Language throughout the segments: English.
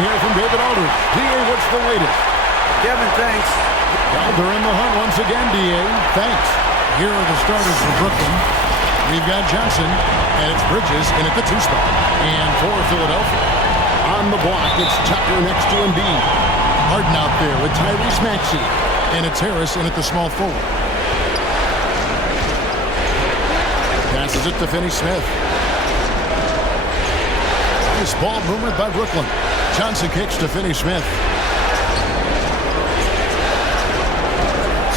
here from David Aldridge. D.A., what's the latest? Kevin, thanks. Well, they're in the hunt once again, D.A. Thanks. Here are the starters for Brooklyn. We've got Johnson, and it's Bridges in at the 2 spot. And for Philadelphia, on the block, it's Tucker next to Embiid. Harden out there with Tyrese Maxey. And it's Harris in at the small forward. Passes it to Finney-Smith. This ball movement by Brooklyn. Johnson kicks to Finney-Smith.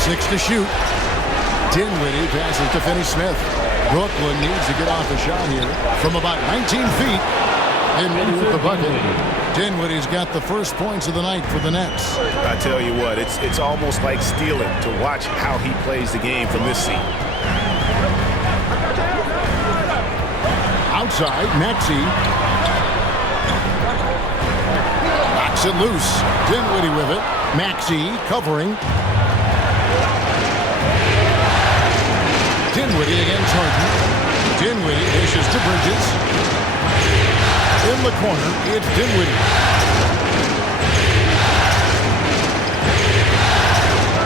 6 to shoot. Dinwiddie passes to Finney-Smith. Brooklyn needs to get off a shot here from about 19 feet. Dinwiddie with the bucket. Dinwiddie's got the first points of the night for the Nets. I tell you what, it's almost like stealing to watch how he plays the game from this seat. Outside, Maxey knocks it loose. Dinwiddie with it. Maxey covering. Dinwiddie against Harden. Dinwiddie dishes to Bridges. In the corner, it's Dinwiddie.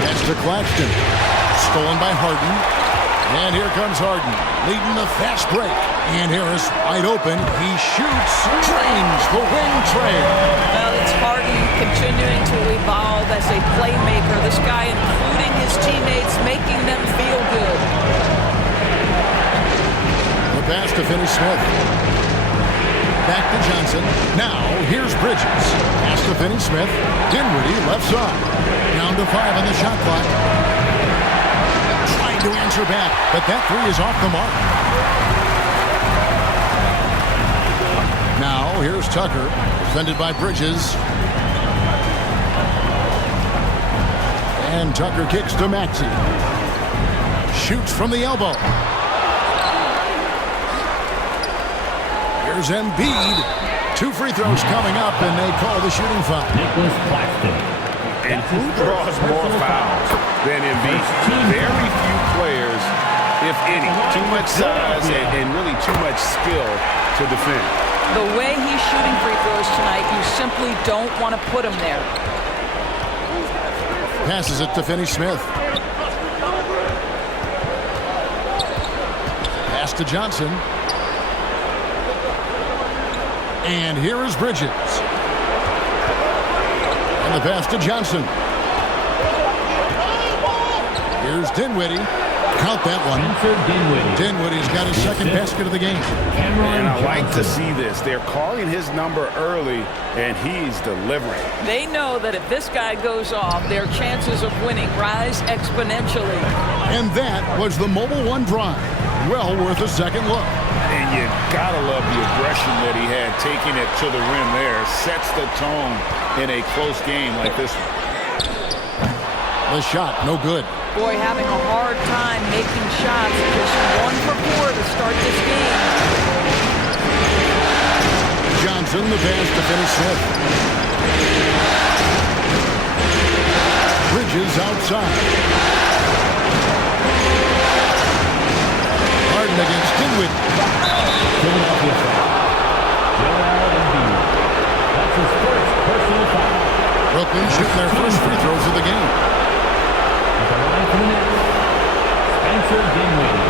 Gets to Claxton. Stolen by Harden. And here comes Harden, leading the fast break. And Harris wide open. He shoots, drains the wing trail. Well, it's Harden continuing to evolve as a playmaker. This guy, including his teammates, making them feel good. The pass to Finney-Smith. Back to Johnson. Now, here's Bridges. Pass to Finney-Smith. Dinwiddie, left side. Down to 5 on the shot clock. Trying to answer back, but that 3 is off the mark. Now, here's Tucker. Defended by Bridges. And Tucker kicks to Maxey. Shoots from the elbow. Here's Embiid. 2 free throws coming up, and they call the shooting foul. Nicholas Claxton. And who draws more fouls than Embiid? Very few players, if any. Too much size and really too much skill to defend. The way he's shooting free throws tonight, you simply don't want to put him there. Passes it to Finney-Smith. Pass to Johnson. And here is Bridges. And the pass to Johnson. Here's Dinwiddie. Count that one. Dinwiddie's got his second basket of the game. And I like to see this. They're calling his number early, and he's delivering. They know that if this guy goes off, their chances of winning rise exponentially. And that was the Mobile One drive. Well worth a second look. And you gotta love the aggression that he had, taking it to the rim there. Sets the tone in a close game like this one. The shot, no good. Boy, having a hard time making shots. Just 1 for 4 to start this game. Johnson, the pass to Finney-Smith. Bridges outside. Harden against Dinwiddie. Philadelphia foul. Joel Embiid. That's his first personal foul. Brooklyn shooting their first free throws of the game. At the line for the Nets, Spencer Dinwiddie.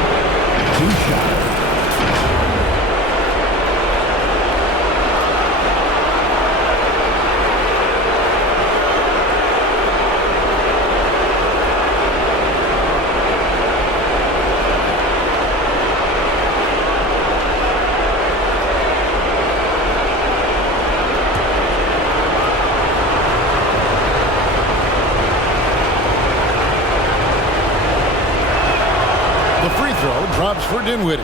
2 shots. Drops for Dinwiddie.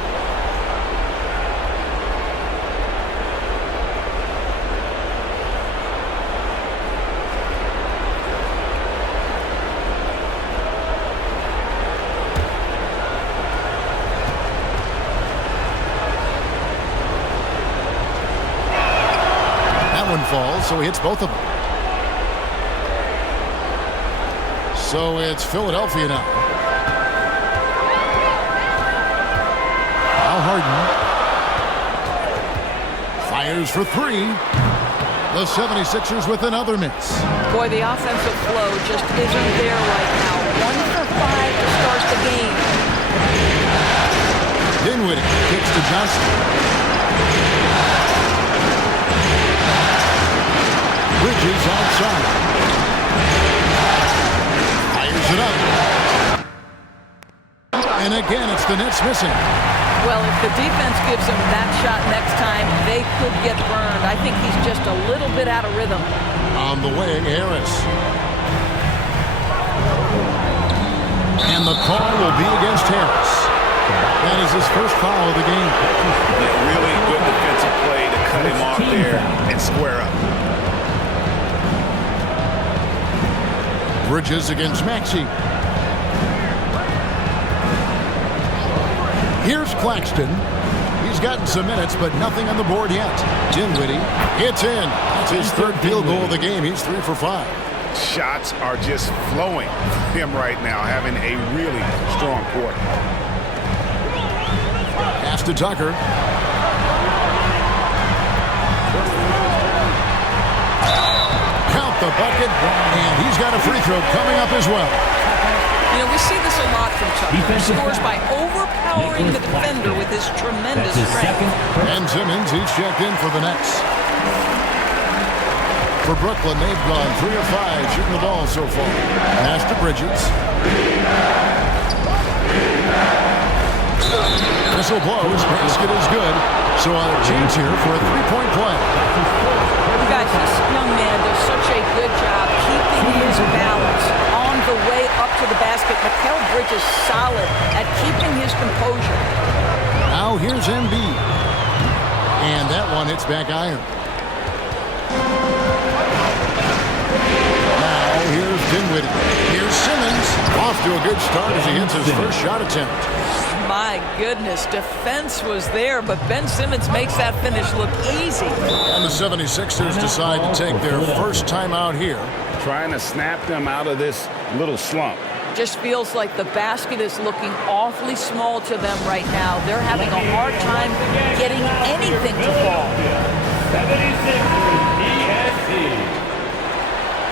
That one falls, so he hits both of them. So it's Philadelphia now. Harden fires for 3. The 76ers with another miss. Boy, the offensive flow just isn't there right now. 1 for 5 to start the game. Dinwiddie kicks to Johnson. Bridges outside. Fires it up. And again, it's the Nets missing. Well, if the defense gives him that shot next time, they could get burned. I think he's just a little bit out of rhythm. On the wing, Harris. And the call will be against Harris. That is his first foul of the game. Yeah, really good defensive play to cut him off there and square up. Bridges against Maxey. Here's Claxton. He's gotten some minutes, but nothing on the board yet. Dinwiddie hits in. That's his third field goal of the game. He's 3 for 5. Shots are just flowing for him right now, having a really strong quarter. Pass to Tucker. Count the bucket, and he's got a free throw coming up as well. You know, we see this a lot from Tucker. He scores by overpowering the defender with his tremendous strength. Ben Simmons, he's checked in for the Nets. For Brooklyn, they've gone 3 of 5 shooting the ball so far. Pass to Bridges. Whistle blows. Basket is good. So a chance here for a three-point play. You guys, this young man does such a good job keeping his balance on the way up to the basket. Mikal Bridges solid at keeping his composure. Now here's Embiid. And that one hits back iron. Now here's Dinwiddie. Here's Simmons. Off to a good start as he hits his first shot attempt. My goodness, defense was there, but Ben Simmons makes that finish look easy. And the 76ers decide to take their first time out here. Trying to snap them out of this little slump. Just feels like the basket is looking awfully small to them right now. They're having a hard time getting anything to fall. 76ers EST.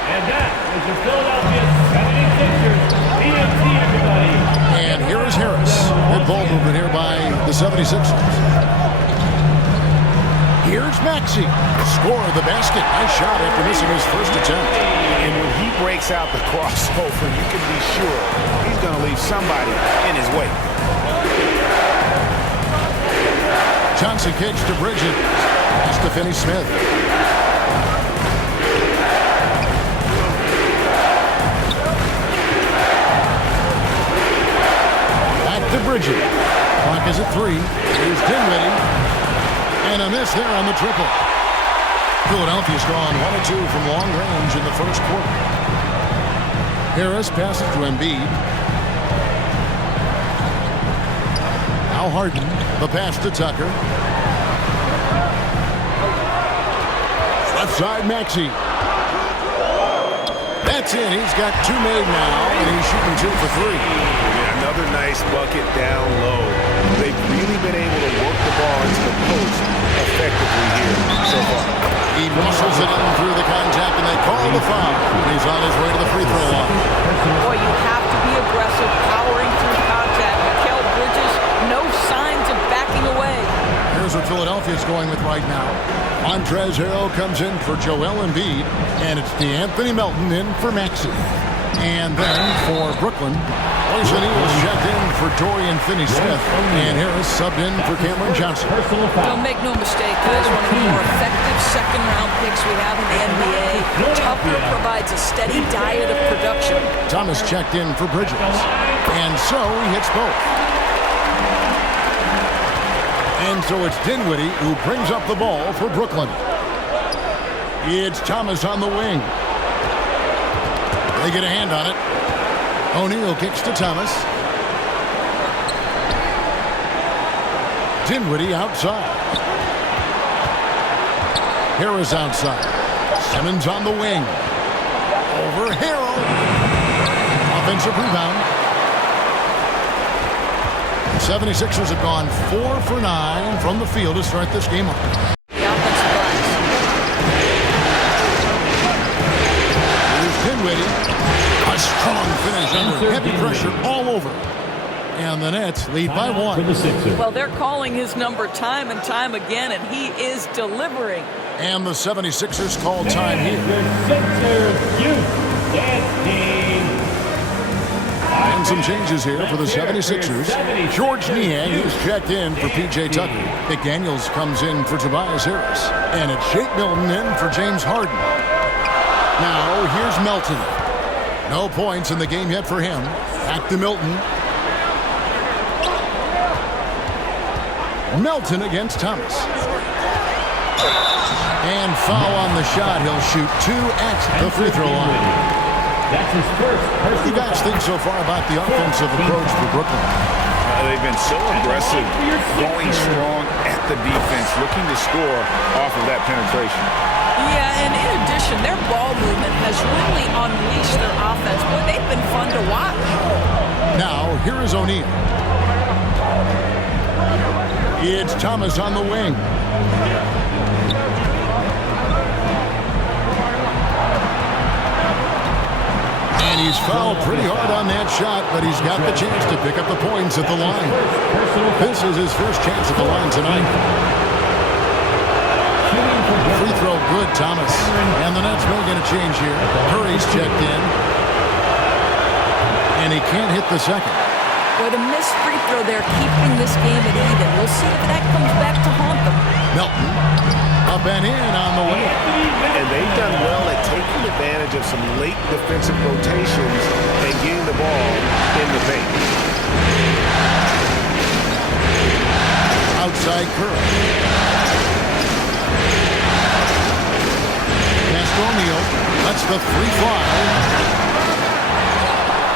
And that is the Philadelphia 76ers EST, everybody. And here is Harris. Good ball movement here by the 76ers. Here's Maxey. Score of the basket. Nice shot after missing his first attempt. And when he breaks out the crossover, you can be sure he's going to leave somebody in his way. Johnson kicks to Bridges. That's to Finney-Smith. Back to Bridges. Clock is at 3. Here's Dinwiddie. And a miss there on the triple. Philadelphia's gone 1 of 2 from long range in the first quarter. Harris passes to Embiid. Now Harden. The pass to Tucker. Left side, Maxey. That's in. He's got 2 made now, and he's shooting 2 for 3. Yeah, another nice bucket down low. They've really been able to work the ball into the post effectively here so far. He muscles it in through the contact, and they call the foul. He's on his way to the free throw line. Boy, you have to be aggressive, powering through contact. Mikal Bridges, no signs of backing away. Here's what Philadelphia's going with right now. Montrezl Harrell comes in for Joel Embiid, and it's DeAnthony Melton in for Maxey. And then for Brooklyn, Poison Eagles checked in for Dorian Finney-Smith, and Harris subbed in for Cameron Johnson. Don't make no mistake, guys, one of the more effective second-round picks we have in the NBA. Tucker provides a steady diet of production. Thomas checked in for Bridges, and so he hits both. And so it's Dinwiddie who brings up the ball for Brooklyn. It's Thomas on the wing. They get a hand on it. O'Neal kicks to Thomas. Dinwiddie outside. Harris outside. Simmons on the wing. Over Harrell. Offensive rebound. 76ers have gone 4 for 9 from the field to start this game off. The offensive glass. He's under heavy pressure all over. And the Nets lead by 1. Well, they're calling his number time and time again, and he is delivering. And the 76ers call time here. And some changes here for the 76ers. George Niang is checked in for P.J. Tucker. McDaniels comes in for Tobias Harris. And it's Shake Milton in for James Harden. Now, here's Melton. No points in the game yet for him. Back to Milton. Melton against Thomas. And foul on the shot. He'll shoot 2 at the free throw line. That's his first. What do you guys think so far about the offensive approach for Brooklyn? They've been so aggressive, going strong at the defense, looking to score off of that penetration. Yeah, and in addition, their ball movement has really unleashed their offense. Boy, they've been fun to watch. Now, here is O'Neal. It's Thomas on the wing. And he's fouled pretty hard on that shot, but he's got the chance to pick up the points at the line. This is his first chance at the line tonight. Free throw good, Thomas. And the Nets making a change here. Curry's checked in. And he can't hit the second. Boy, the missed free throw there, keeping this game at even. We'll see if that comes back to haunt them. Melton, up and in on the way. And they've done well at taking advantage of some late defensive rotations and getting the ball in the paint. Outside Curry. Past O'Neal, lets the 3 fly.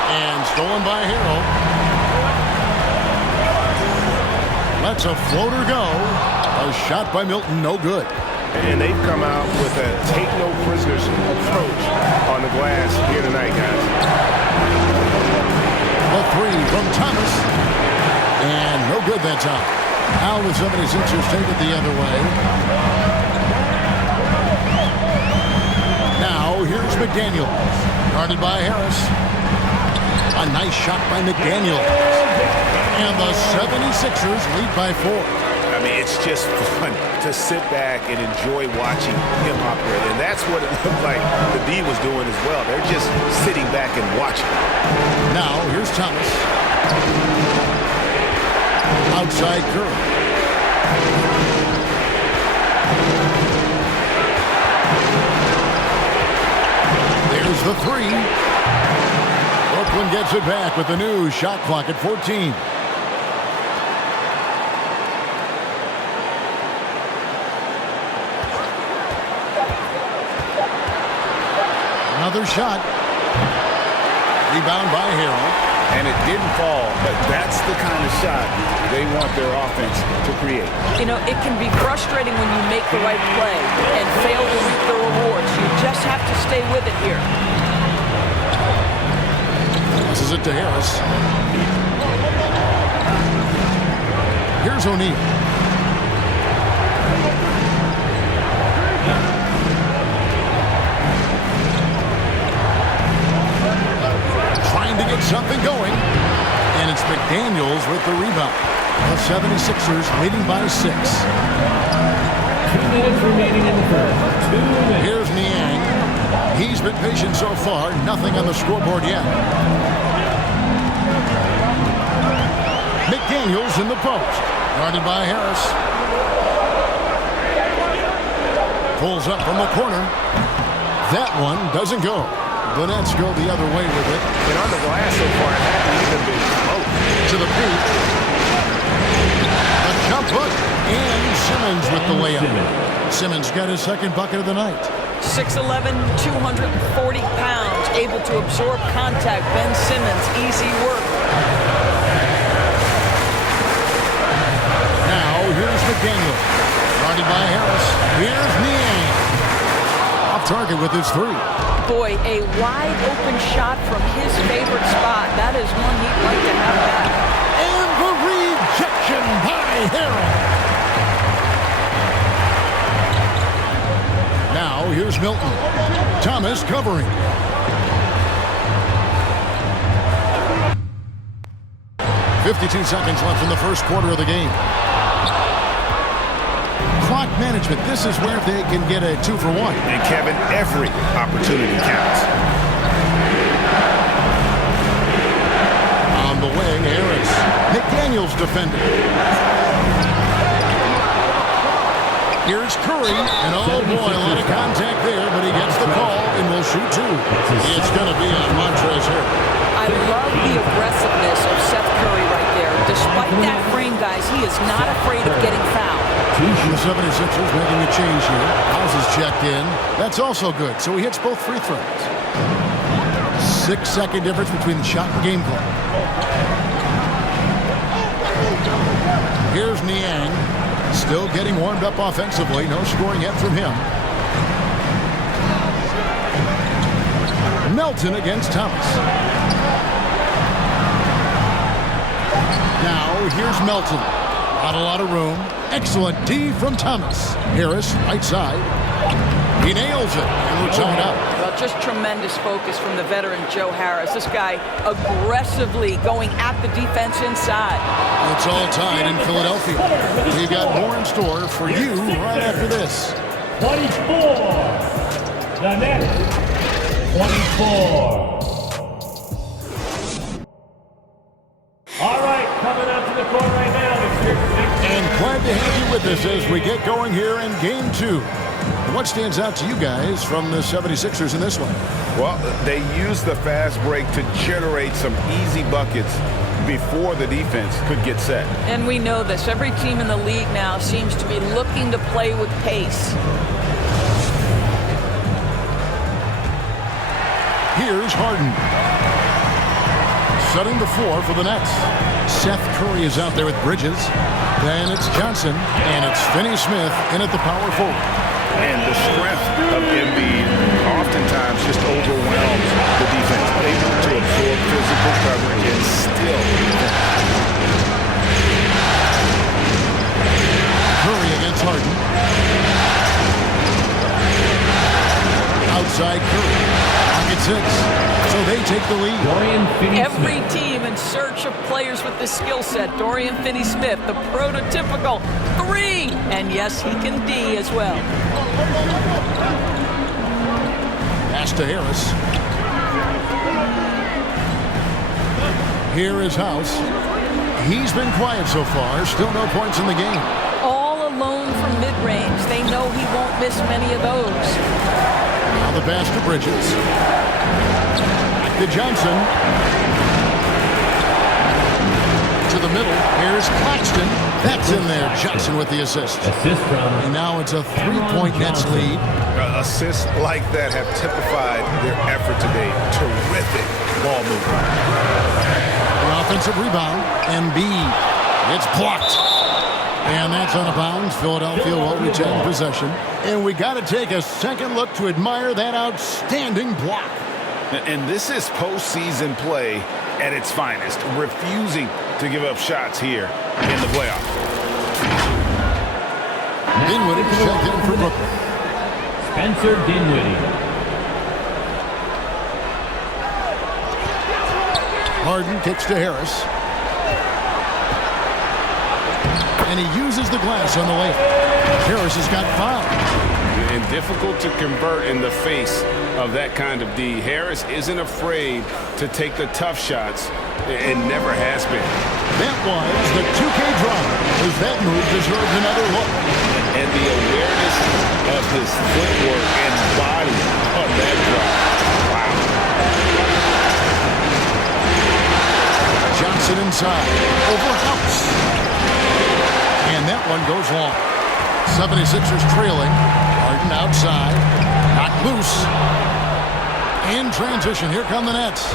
And stolen by Harrell. Lets a floater go. A shot by Milton, no good. And they've come out with a take-no-prisoners approach on the glass here tonight, guys. A 3 from Thomas. And no good that time. Now the 76ers take it the other way. Now here's McDaniels. Guarded by Harris. A nice shot by McDaniels. And the 76ers lead by 4. I mean, it's just fun to sit back and enjoy watching him operate. And that's what it looked like the D was doing as well. They're just sitting back and watching. Now, here's Thomas. Outside Curry. There's the 3. Brooklyn gets it back with the new shot clock at 14. Another shot. Rebound by Harrell. And it didn't fall, but that's the kind of shot they want their offense to create. You know, it can be frustrating when you make the right play and fail to reap the rewards. You just have to stay with it here. This is it to Harris. Here's O'Neal. Trying to get something going. And it's McDaniels with the rebound. The 76ers leading by 6. 2 minutes remaining in the first. 2 minutes. Here's Niang. He's been patient so far. Nothing on the scoreboard yet. McDaniels in the post. Guarded by Harris. Pulls up from the corner. That one doesn't go. The Nets go the other way with it. And on the glass so far, it hasn't even been close. To the peak. A jump hook. And Simmons with the layup. Simmons got his second bucket of the night. 6'11", 240 pounds, able to absorb contact. Ben Simmons, easy work. Now, here's McDaniel. Guarded by Harris. Here's Niang. Off target with his 3. Boy, a wide open shot from his favorite spot. That is one he'd like to have back. And the rejection by Harrell. Now, here's Milton. Thomas covering. 52 seconds left in the first quarter of the game. Clock management. This is where they can get a 2-for-1. And Kevin, every opportunity counts. On the wing, Harris. McDaniels defending. Here's Curry, and oh boy, a lot of contact there, but he gets the call and will shoot two. It's going to be on Montrezl Harrell. I love the aggressiveness of Seth Curry right there. Despite that frame, guys, he is not afraid of getting fouled. The 76ers making a change here. House is checked in. That's also good, so he hits both free throws. 6-second difference between the shot and game clock. Here's Niang. Still getting warmed up offensively. No scoring yet from him. Melton against Thomas. Now here's Melton. Not a lot of room. Excellent D from Thomas. Harris, right side. He nails it, and we're tied up. Well, just tremendous focus from the veteran Joe Harris. This guy aggressively going at the defense inside. It's all tied in Philadelphia. We've got more in store for you right after this. 24. The Nets. 24. All right, coming out to the court right now. And glad to have you with us as we get going here in Game 2. What stands out to you guys from the 76ers in this one? Well, they use the fast break to generate some easy buckets before the defense could get set. And we know this. Every team in the league now seems to be looking to play with pace. Here's Harden. Setting the floor for the Nets. Seth Curry is out there with Bridges. Then it's Johnson, and it's Finney-Smith in at the power forward. And the strength of Embiid oftentimes just overwhelms the defense, able to absorb physical coverage and still defend. Curry against Harden. Outside Curry. Pocket 6. So they take the lead. Dorian Finney-Smith. Every team in search of players with this skill set. Dorian Finney-Smith, the prototypical 3. And yes, he can D as well. Pass to Harris. Here is House. He's been quiet so far. Still no points in the game. All alone from mid-range. They know he won't miss many of those. Now the pass to Bridges. Back to Johnson. To the middle. Here's Claxton. That's in there. Johnson with the assist. Assist from. And now it's a 3-point Nets lead. Assists like that have typified their effort today. Terrific ball movement. An offensive rebound. Embiid. It's blocked. And that's out of bounds. Philadelphia will retain possession. And we got to take a second look to admire that outstanding block. And this is postseason play at its finest, refusing to give up shots here in the playoffs. Dinwiddie checked in for Brooklyn. Spencer Dinwiddie. Harden kicks to Harris. And he uses the glass on the layup. Harris has got fouled. And difficult to convert in the face of that kind of D. Harris isn't afraid to take the tough shots and never has been. That was the 2K drop, as that move deserves another look. And the awareness of his footwork and body on that drop. Wow. Johnson inside. Over House. And that one goes long. 76ers trailing. Harden outside. Knocked loose. In transition. Here come the Nets.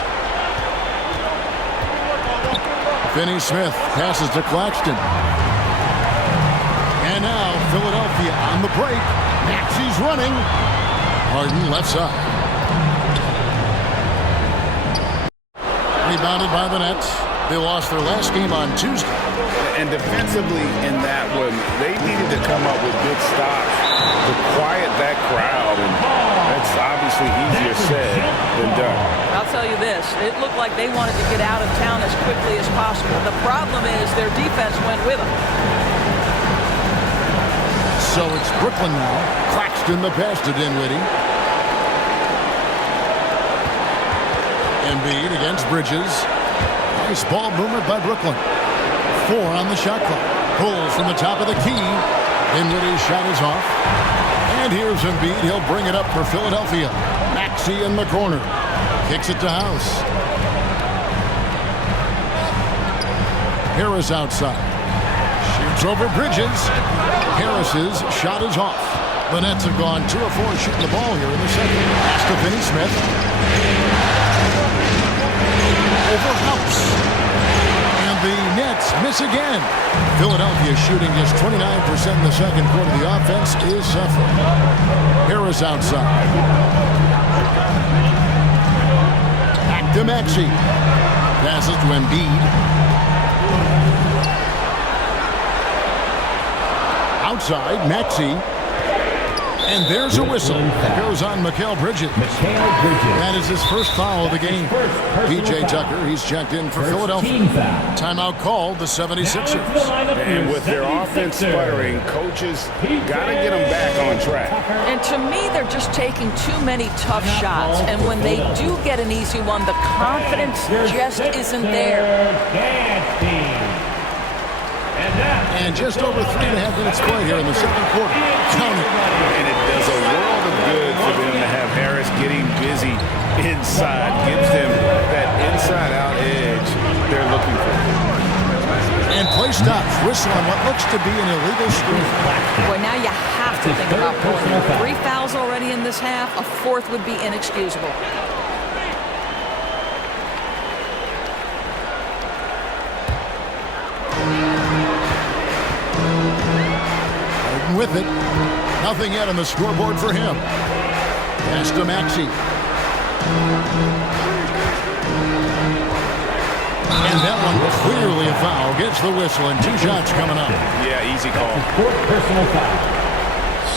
Finney-Smith passes to Claxton. And now Philadelphia on the break. Maxey's running. Harden left side. Rebounded by the Nets. They lost their last game on Tuesday. And defensively in that one, they needed to come up with good stops to quiet that crowd. And that's obviously easier said than done. I'll tell you this. It looked like they wanted to get out of town as quickly as possible. The problem is their defense went with them. So it's Brooklyn now. Claxton the pass to Dinwiddie. Embiid against Bridges. Nice ball movement by Brooklyn. 4 on the shot clock. Pulls from the top of the key. Dinwiddie's shot is off. And here's Embiid. He'll bring it up for Philadelphia. Maxey in the corner. Kicks it to House. Harris outside. Shoots over Bridges. Harris's shot is off. The Nets have gone 2 of 4 shooting the ball here in the second. Pass to Finney-Smith. Over House. And the Nets miss again. Philadelphia shooting just 29% in the second quarter. The offense is suffering. Harris outside. Back to Maxey. Passes to Embiid. Outside, Maxey. And there's a whistle. That goes on Mikal Bridges. That is his first foul of the game. P.J. Tucker, he's checked in for Philadelphia. Timeout called the 76ers. And with their offense sputtering, coaches got to get them back on track. And to me, they're just taking too many tough shots. And when they do get an easy one, the confidence just isn't there. And just over 3.5 minutes played here in the second quarter. Count it. And it does a world of good for them to have Harris getting busy inside. Gives them that inside-out edge they're looking for. And play stops. Whistle on what looks to be an illegal screen. Boy, now you have to think about Portland. 3 fouls already in this half. A 4th would be inexcusable. With it. Nothing yet on the scoreboard for him. Pass to Maxey. And that one clearly a foul. Gets the whistle and 2 shots coming up. Yeah, easy call. Fourth personal foul.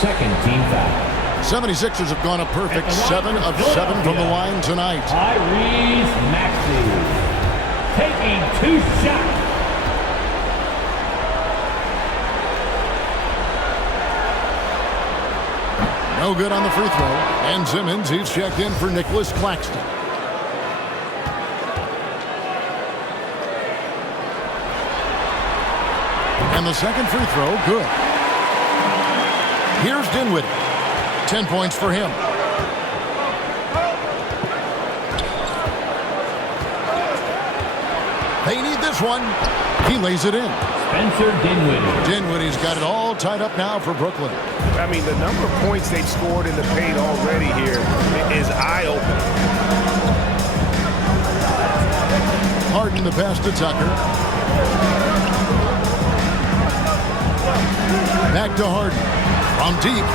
Second team foul. 76ers have gone a perfect 7 of 7 from the line tonight. Tyrese Maxey taking 2 shots. No good on the free throw. And Simmons, he's checked in for Nicholas Claxton. And the second free throw, good. Here's Dinwiddie. 10 points for him. They need this one. He lays it in. Spencer Dinwiddie. Dinwiddie's got it all tied up now for Brooklyn. I mean, the number of points they've scored in the paint already here is eye-opening. Harden the pass to Tucker. Back to Harden. From deep.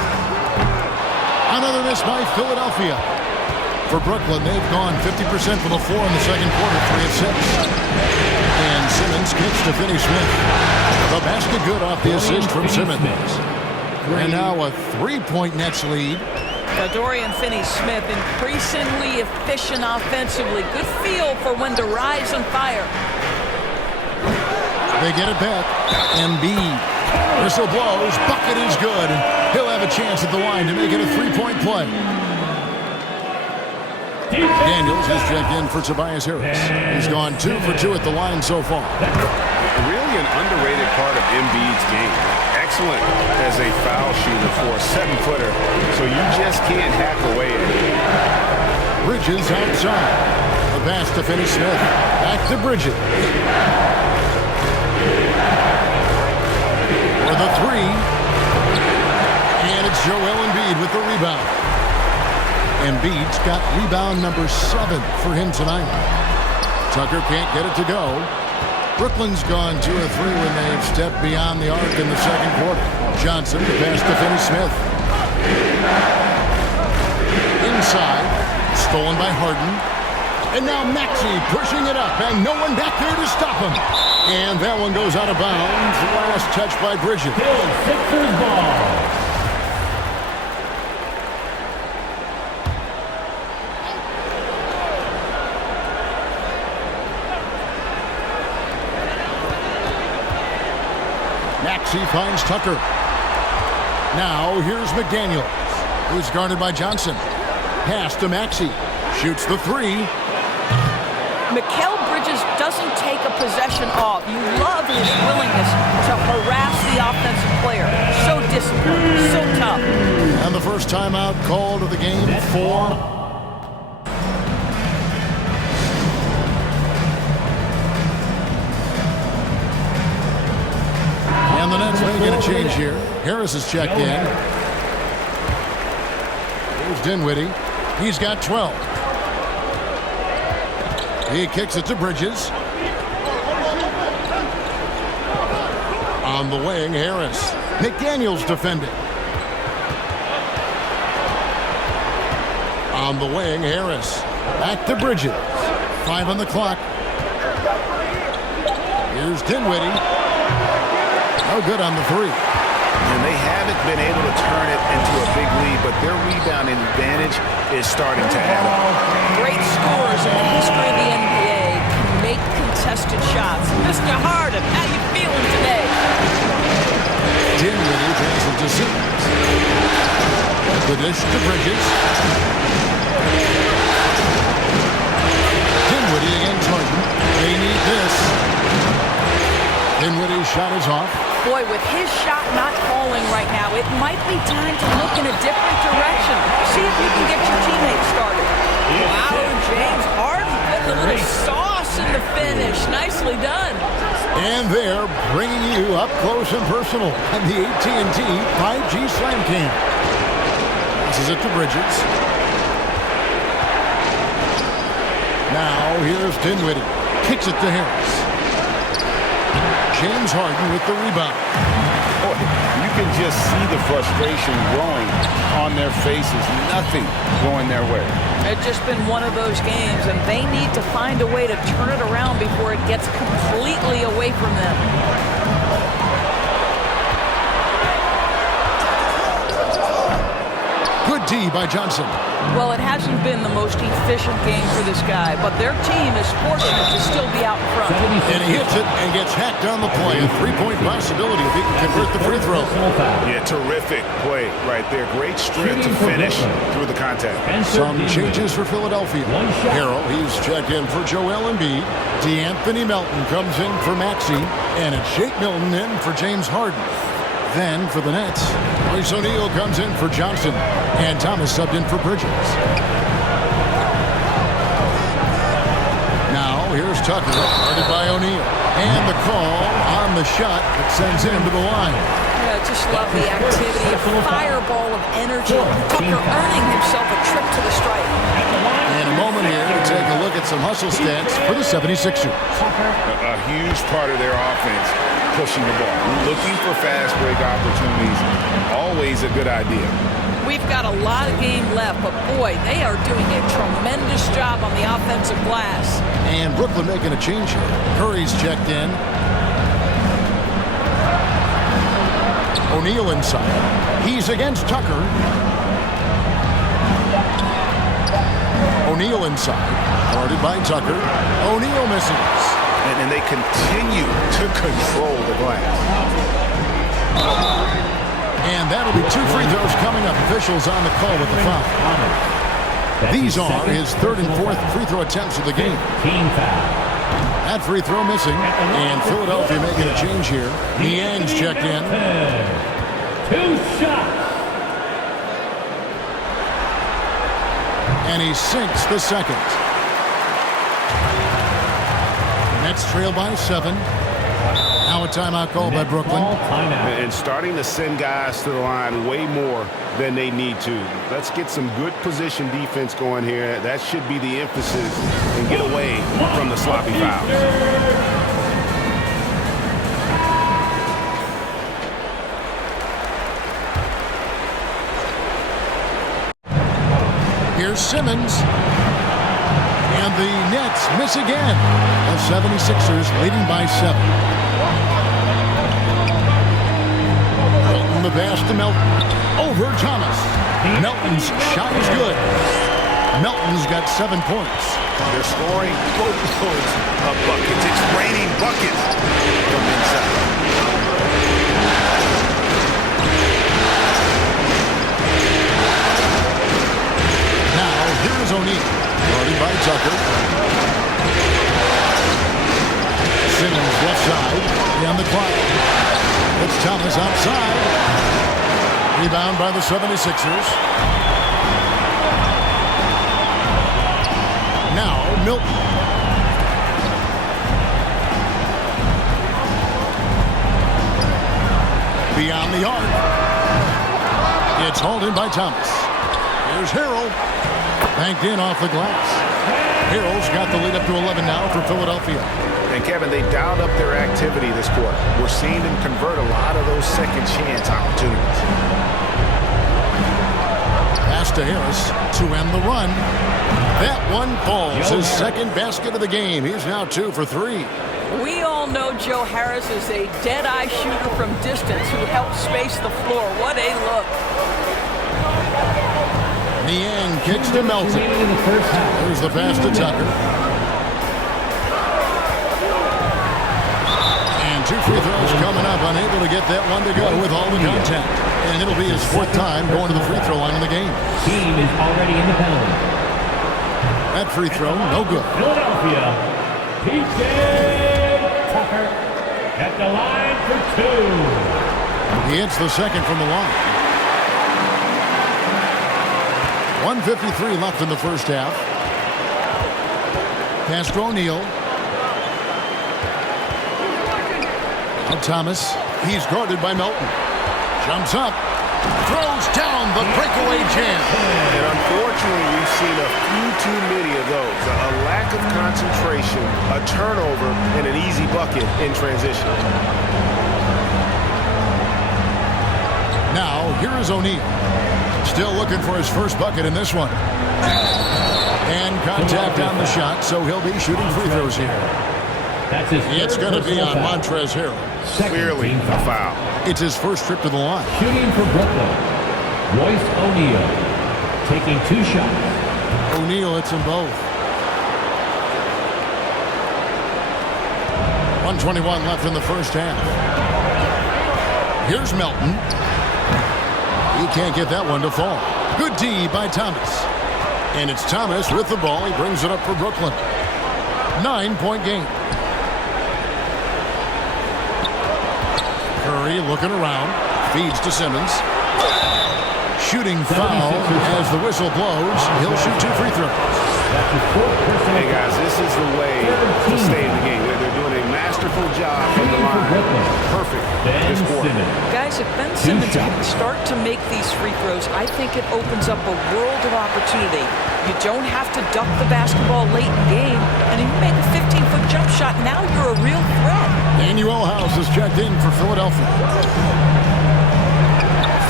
Another miss by Philadelphia. For Brooklyn, they've gone 50% from the floor in the second quarter, 3 of 6. And Simmons kicks to Finney-Smith. The basket good off the assist from Simmons. And now a 3-point Nets lead. Dorian Finney-Smith increasingly efficient offensively. Good feel for when to rise and fire. They get it back. Embiid. Whistle blows. Bucket is good. And he'll have a chance at the line to make it a 3-point play. Daniels has checked in for Tobias Harris. He's gone 2 for 2 at the line so far. Really an underrated part of Embiid's game. Excellent as a foul shooter for a 7-footer, so you just can't hack away at it. Bridges outside. The pass to Finney-Smith. Back to Bridges. For the 3. And it's Joel Embiid with the rebound. Embiid's got rebound number 7 for him tonight. Tucker can't get it to go. Brooklyn's gone 2 of 3 when they've stepped beyond the arc in the second quarter. Johnson, the pass to Finney-Smith. Inside, stolen by Harden. And now Maxey pushing it up, and no one back there to stop him. And that one goes out of bounds. Last touch by Bridges. Still Sixers ball. Maxey finds Tucker. Now here's McDaniels, who's guarded by Johnson. Pass to Maxey. Shoots the three. Mikal Bridges doesn't take a possession off. You love his willingness to harass the offensive player. So disciplined, so tough. And the first timeout called of the game for... And the Nets making a change here. Harris is checked in. Here's Dinwiddie. He's got 12. He kicks it to Bridges. On the wing, Harris. McDaniels defending. On the wing, Harris. Back to Bridges. 5 on the clock. Here's Dinwiddie. No good on the three. And they haven't been able to turn it into a big lead, but their rebounding advantage is starting to add up. Great scorers in the history of the NBA can make contested shots. Mr. Harden, how you feeling today? Dinwiddie passes to Simmons. The dish to Bridges. Dinwiddie against Harden. They need this. Dinwiddie's shot is off. Boy, with his shot not falling right now, it might be time to look in a different direction. See if you can get your teammates started. Wow, James Harden putting a little sauce in the finish. Nicely done. And they're bringing you up close and personal on the AT&T 5G Slam Cam. This is it to Bridges. Now here's Dinwiddie. Kicks it to Harris. James Harden with the rebound. Boy, you can just see the frustration growing on their faces. Nothing going their way. It's just been one of those games, and they need to find a way to turn it around before it gets completely away from them. Good D by Johnson. Well, it hasn't been the most efficient game for this guy, but their team is fortunate to still be out in front. And he hits it and gets hacked on the play. A three-point possibility if he can convert the free throw. Yeah, terrific play right there. Great strength to finish through the contact. Some changes for Philadelphia. Harrell, he's checked in for Joel Embiid. DeAnthony Melton comes in for Maxey. And it's Shake Milton in for James Harden. Then for the Nets, Royce O'Neal comes in for Johnson. And Thomas subbed in for Bridges. Now here's Tucker, guarded by O'Neal. And the call on the shot that sends him to the line. Yeah, just love the activity, a fireball of energy. Tucker earning himself a trip to the stripe. In a moment here, to take a look at some hustle stats for the 76ers. A huge part of their offense, pushing the ball. Looking for fast break opportunities, always a good idea. We've got a lot of game left, but boy, they are doing a tremendous job on the offensive glass. And Brooklyn making a change here. Curry's checked in. O'Neal inside. He's against Tucker. O'Neal inside. Guarded by Tucker. O'Neal misses. And they continue to control the glass. And that'll be 2 free throws coming up. Officials on the call with the foul. These are his 3rd and 4th free throw attempts of the game. That free throw missing. And Philadelphia making a change here. Niang's checked in. 2 shots. And he sinks the second. Nets trail by 7. Now a timeout call by Brooklyn. And starting to send guys to the line way more than they need to. Let's get some good position defense going here. That should be the emphasis and get away from the sloppy fouls. Here's Simmons. And the Nets miss again. The 76ers leading by 7. Melton the pass to Melton. Over Thomas. Melton's shot is good. Melton's got 7 points. They're scoring boatloads of buckets. It's raining buckets from inside. is O'Neal. Guarded by Tucker. Simmons left side. On the clock. It's Thomas outside. Rebound by the 76ers. Now Milton. Beyond the arc. It's hauled in by Thomas. Here's Harrell. Banked in off the glass. Harrell's got the lead up to 11 now for Philadelphia. And Kevin, they dialed up their activity this quarter. We're seeing them convert a lot of those second chance opportunities. Pass to Harris to end the run. That one falls. His second basket of the game. He's now 2 for 3. We all know Joe Harris is a dead-eye shooter from distance who helps space the floor. What a look. Niang kicks to Melton. There's the pass to Tucker. And 2 free throws coming up. Unable to get that one to go with all the contact. And it'll be his 4th time going to the free throw line in the game. Team is already in the penalty. That free throw, no good. Philadelphia, P.J. Tucker at the line for 2. He hits the second from the line. 1:53 left in the first half. Pass to O'Neal. Now Thomas. He's guarded by Melton. Jumps up. Throws down the breakaway jam. And unfortunately, we've seen a few too many of those. A lack of concentration, a turnover, and an easy bucket in transition. Now, here is O'Neal. Still looking for his first bucket in this one. And contact on the shot, so he'll be shooting free throws here. That's his It's going to be on Montrezl Harrell. Clearly a foul. It's his first trip to the line. Shooting for Brooklyn, Royce O'Neal taking 2 shots. O'Neal hits them both. 1:21 left in the first half. Here's Melton. He can't get that one to fall. Good D by Thomas. And it's Thomas with the ball. He brings it up for Brooklyn. 9-point game. Curry looking around. Feeds to Simmons. Shooting foul as the whistle blows. He'll shoot 2 free throws. Hey, guys, this is the way to stay in the game. They're doing a masterful job from the line. Perfect this quarter. Guys, if Ben Simmons can start to make these free throws, I think it opens up a world of opportunity. You don't have to duck the basketball late in the game, and if you make a 15-foot jump shot, now you're a real threat. Manuel House is checked in for Philadelphia.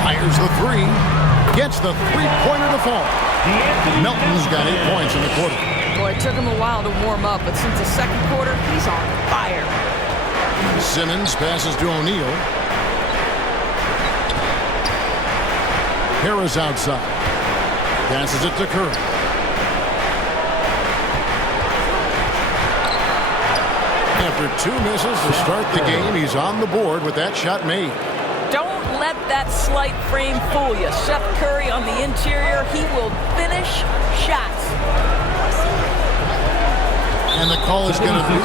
Fires the 3. Gets the 3-pointer to fall. Melton's got 8 points in the quarter. Boy, it took him a while to warm up, but since the second quarter, he's on fire. Simmons passes to O'Neal. Harris outside. Passes it to Curry. After 2 misses to start the game, he's on the board with that shot made. Don't let that slight frame fool you. Seth Curry on the interior, he will finish shots. And the call is going to be,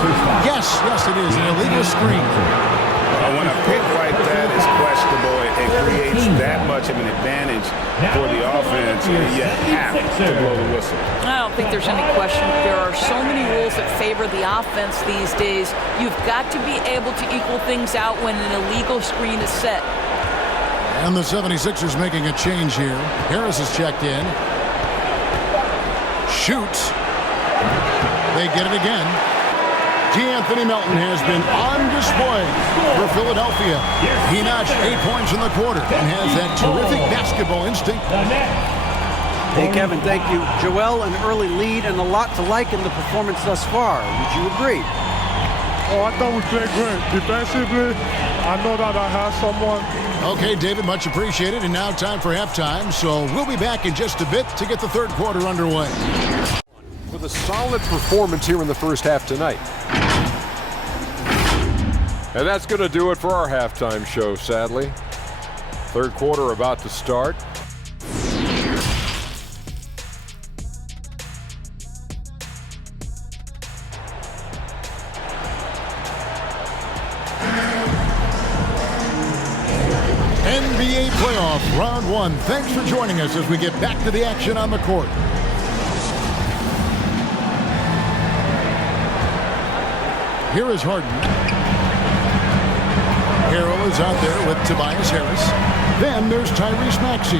yes, it is, an illegal screen. When a pick like that is questionable, it creates that much of an advantage for the offense. You have to blow the whistle. I don't think there's any question. There are so many rules that favor the offense these days. You've got to be able to equal things out when an illegal screen is set. And the 76ers making a change here. Harris is checked in. Shoots. They get it again. D'Anthony Melton has been on display for Philadelphia. He notched 8 points in the quarter and has that terrific basketball instinct. Hey, Kevin, thank you. Joel, an early lead and a lot to like in the performance thus far. Would you agree? Oh, I thought we played great. Defensively, I know that I have someone. Okay, David, much appreciated. And now time for halftime. So we'll be back in just a bit to get the third quarter underway. With a solid performance here in the first half tonight. And that's going to do it for our halftime show, sadly. Third quarter about to start. NBA playoff round 1. Thanks for joining us as we get back to the action on the court. Here is Harden. Harrell is out there with Tobias Harris. Then there's Tyrese Maxey.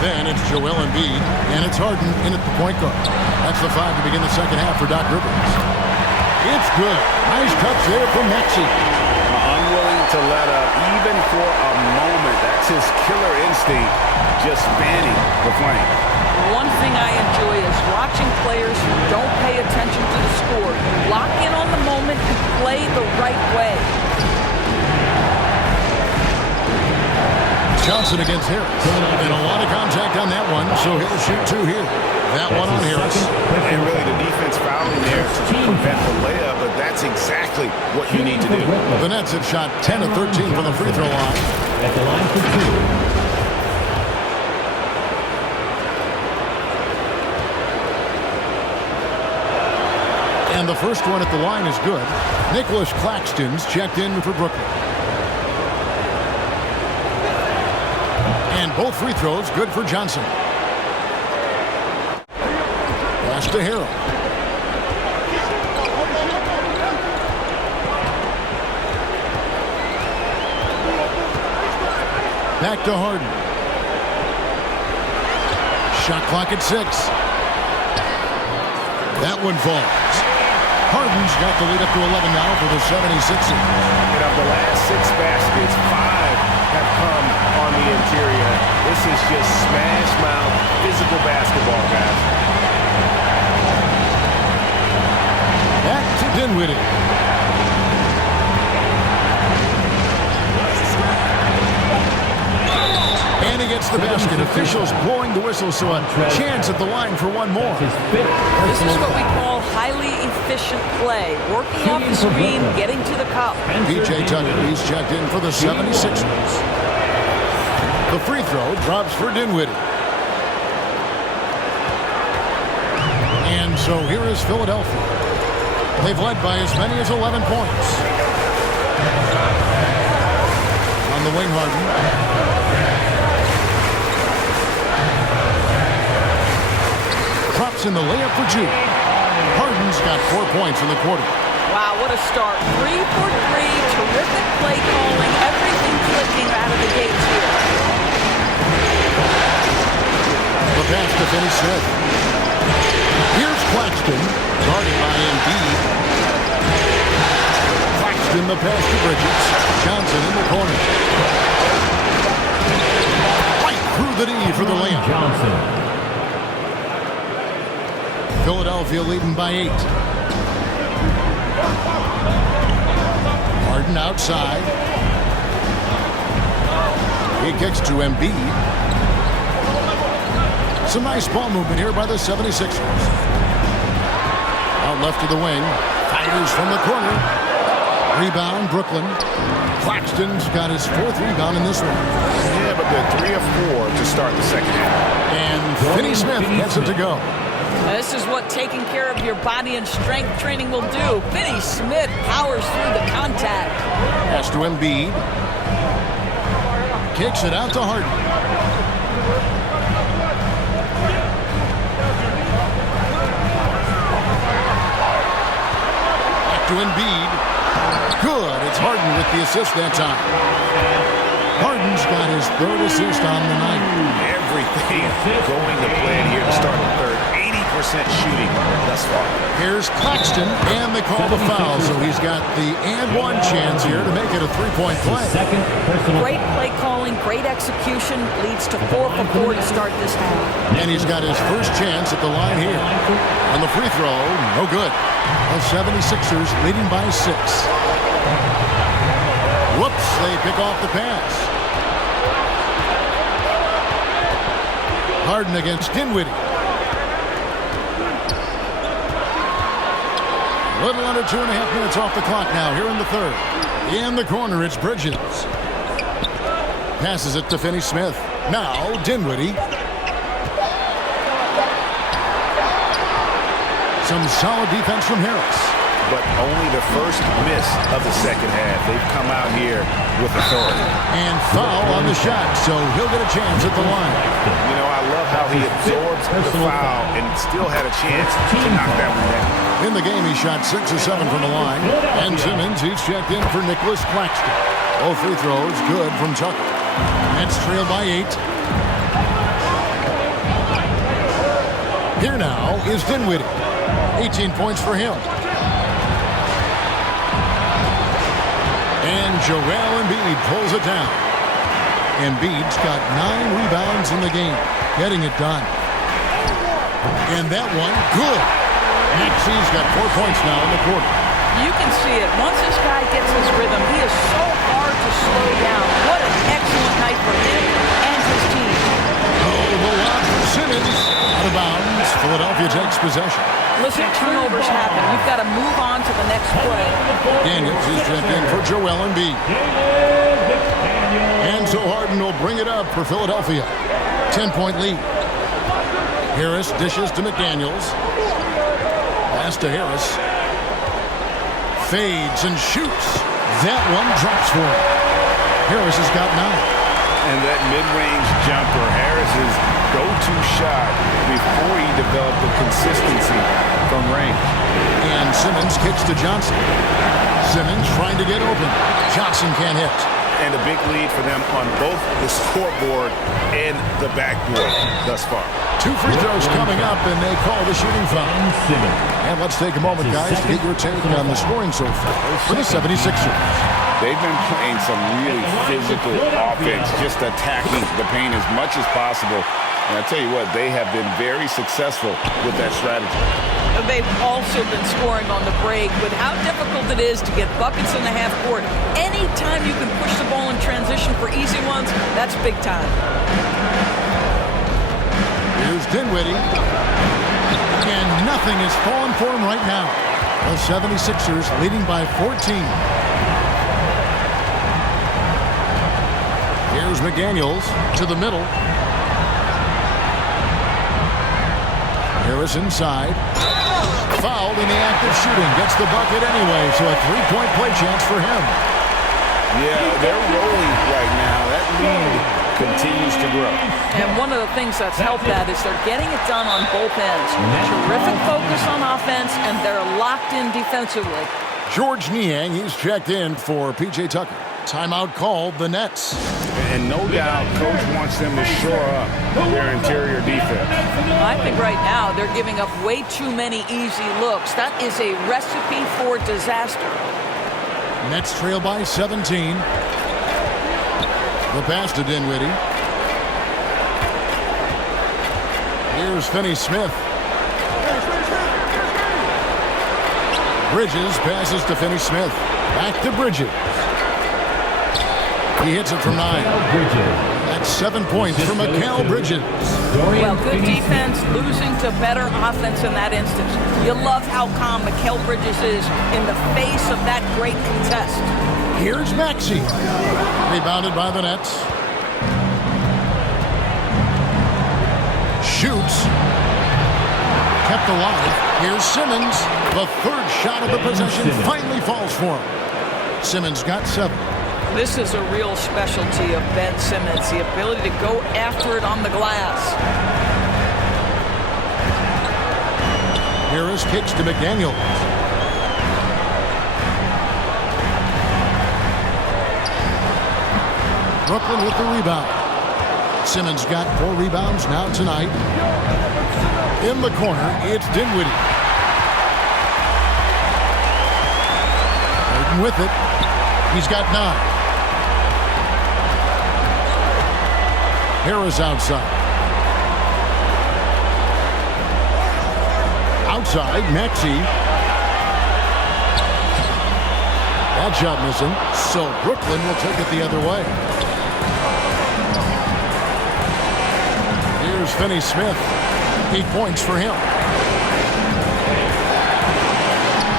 Then it's Joel Embiid, and it's Harden in at the point guard. That's the 5 to begin the second half for Doc Rivers. It's good. Nice touch there from Maxey. Unwilling to let up, even for a moment. That's his killer instinct, just fanning the flame. One thing I enjoy is watching players who don't pay attention to the score lock in on the moment and play the right way. Johnson against Harris. And a lot of contact on that one, so he'll shoot 2 here. That one on Harris. And really the defense fouling there to prevent the layup, but that's exactly what you need to do. The Nets have shot 10 of 13 from the free throw line. At the line for 2. And the first one at the line is good. Nicholas Claxton's checked in for Brooklyn. And both free throws good for Johnson. Pass to Harrell. Back to Harden. Shot clock at 6. That one falls. Harden's got the lead up to 11 now for the 76ers. And of the last 6 baskets, 5 have come on the interior. This is just smash mouth physical basketball, guys. Back to Dinwiddie. And he gets the basket. Officials blowing the whistle, so a chance at the line for one more. This is what we call highly efficient play. Working off the screen, getting to the cup. P.J. Tucker, he's checked in for the 76ers. The free throw drops for Dinwiddie. And so here is Philadelphia. They've led by as many as 11 points. On the wing, Harden. Drops in the layup for Jude. Harden's got 4 points in the quarter. Wow, what a start. 3 for 3. Terrific play calling. Everything clicking out of the gates here. The pass to Finney Smith. Here's Claxton, guarded by Embiid. Claxton the pass to Bridges. Johnson in the corner. Right through the knee for the layup. Johnson. Philadelphia leading by 8. Harden outside. He kicks to Embiid. Some nice ball movement here by the 76ers. Out left to the wing. Fires from the corner. Rebound, Brooklyn. Claxton's got his 4th rebound in this one. Yeah, but they're 3 of 4 to start the second half. And Finney Smith gets it to go. Now, this is what taking care of your body and strength training will do. Finney Smith powers through the contact. Pass to Embiid. Kicks it out to Harden. Back to Embiid. Good. It's Harden with the assist that time. Harden's got his 3rd assist on the night. Everything going to plan here to start the third. 80% shooting thus far. Here's Claxton, and they call the foul, so he's got the and-one chance here to make it a 3-point play. Great play calling, great execution, leads to 4 for 4 to start this half. And he's got his first chance at the line here. On the free throw, no good. The 76ers leading by 6. Whoops, they pick off the pass. Harden against Dinwiddie. A little under 2.5 minutes off the clock now here in the 3rd. In the corner, it's Bridges. Passes it to Finney Smith. Now Dinwiddie. Some solid defense from Harris. but only the first miss of the second half. They've come out here with authority. And foul on the shot, so he'll get a chance at the line. You know, I love how he absorbs the foul and still had a chance to knock that one down. In the game, he shot 6 of 7 from the line. And Simmons, he's checked in for Nicholas Claxton. Both free throws good from Tucker. Nets trail by 8. Here now is Dinwiddie. 18 points for him. And Joel Embiid pulls it down. Embiid's got 9 rebounds in the game, getting it done. And that one, good. Maxi's got 4 points now in the quarter. You can see it. Once this guy gets his rhythm, he is so hard to slow down. What an excellent night for him and his team. Oh, the lob for Simmons. Out of bounds. Philadelphia takes possession. Listen, turnovers happen. You've got to move on to the next play. Daniels is checked in for Joel Embiid. And so Harden will bring it up for Philadelphia. 10-point lead. Harris dishes to McDaniels. Pass to Harris. Fades and shoots. That one drops for him. Harris has got 9. And that mid-range jumper, Harris's go-to shot before he developed the consistency from range. And Simmons kicks to Johnson. Simmons trying to get open. Johnson can't hit. And a big lead for them on both the scoreboard and the backboard thus far. 2 free throws coming up, and they call the shooting foul. And let's take a moment, guys, to get your take on the scoring so far for the 76ers. They've been playing some really physical offense, just attacking the paint as much as possible. And I tell you what, they have been very successful with that strategy. They've also been scoring on the break with how difficult it is to get buckets in the half court. Anytime you can push the ball in transition for easy ones, that's big time. Here's Dinwiddie. And nothing is falling for him right now. The 76ers leading by 14. Here's McDaniels to the middle. Harris inside. Fouled in the act of shooting. Gets the bucket anyway, so a 3-point play chance for him. Yeah, they're rolling right now. That lead continues to grow. And one of the things that's helped that is they're getting it done on both ends. Terrific focus on offense, and they're locked in defensively. George Niang, he's checked in for P.J. Tucker. Timeout called the Nets. And no doubt, Coach wants them to shore up their interior defense. I think right now they're giving up way too many easy looks. That is a recipe for disaster. Nets trail by 17. The pass to Dinwiddie. Here's Finney-Smith. Bridges passes to Finney-Smith. Back to Bridges. He hits it from 9. That's 7 points from Mikal Bridges. Well, good defense, losing to better offense in that instance. You love how calm Mikal Bridges is in the face of that great contest. Here's Maxey. Rebounded by the Nets. Shoots. Kept alive. Here's Simmons. The third shot of the possession finally falls for him. Simmons got 7. This is a real specialty of Ben Simmons, the ability to go after it on the glass. Harris kicks to McDaniels. Brooklyn with the rebound. Simmons got 4 rebounds now tonight. In the corner, it's Dinwiddie. Harden with it. He's got 9. Harris outside. Outside, Maxey. That shot missing, so Brooklyn will take it the other way. Here's Finney-Smith. 8 points for him.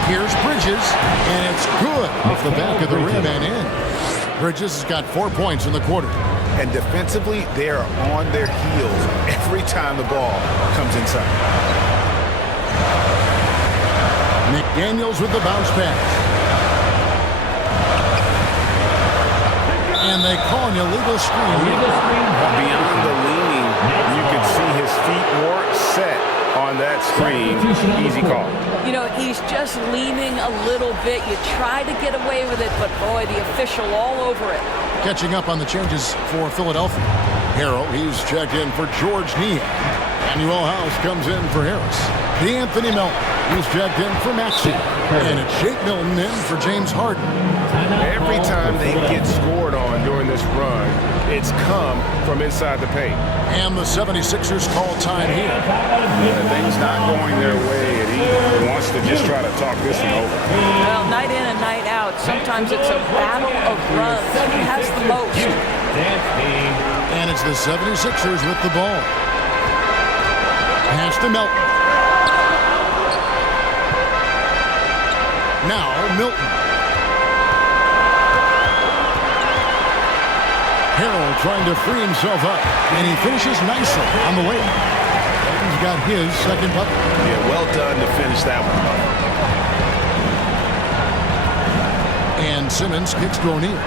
Here's Bridges, and it's good off the back of the rim and in. Bridges has got 4 points in the quarter. And defensively, they are on their heels every time the ball comes inside. McDaniels with the bounce pass. And they call an illegal screen. Beyond the leaning, you could see his feet weren't set on that screen. Easy call. You know, he's just leaning a little bit. You try to get away with it, but boy, the official all over it. Catching up on the changes for Philadelphia. Harrell, he's checked in for George Neal. Emmanuel House comes in for Harris. D'Anthony Melton, he's checked in for Maxey. And it's Jake Milton in for James Harden. Every time they get scored on during this run, it's come from inside the paint. And the 76ers call time here. Things not going their way, and he wants to just try to talk this one over. Well, night in and night out, sometimes it's a battle of runs. He has the most. And it's the 76ers with the ball. Pass to Melton. Now Milton. Harrell trying to free himself up, and he finishes nicely on the layup. He's got his second bucket. Yeah, well done to finish that one. And Simmons kicks to O'Neal.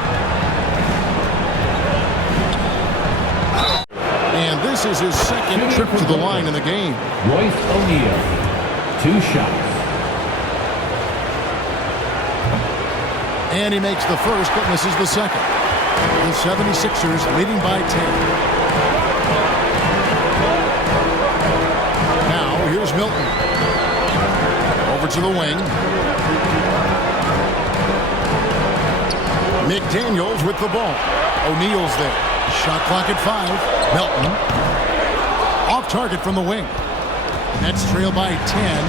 And this is his second trip to the line in the game. Royce O'Neal, 2 shots. And he makes the first, but misses the second. The 76ers leading by 10. Now, here's Milton. Over to the wing. McDaniels with the ball. O'Neal's there. Shot clock at 5. Melton. Off target from the wing. Nets trail by 10.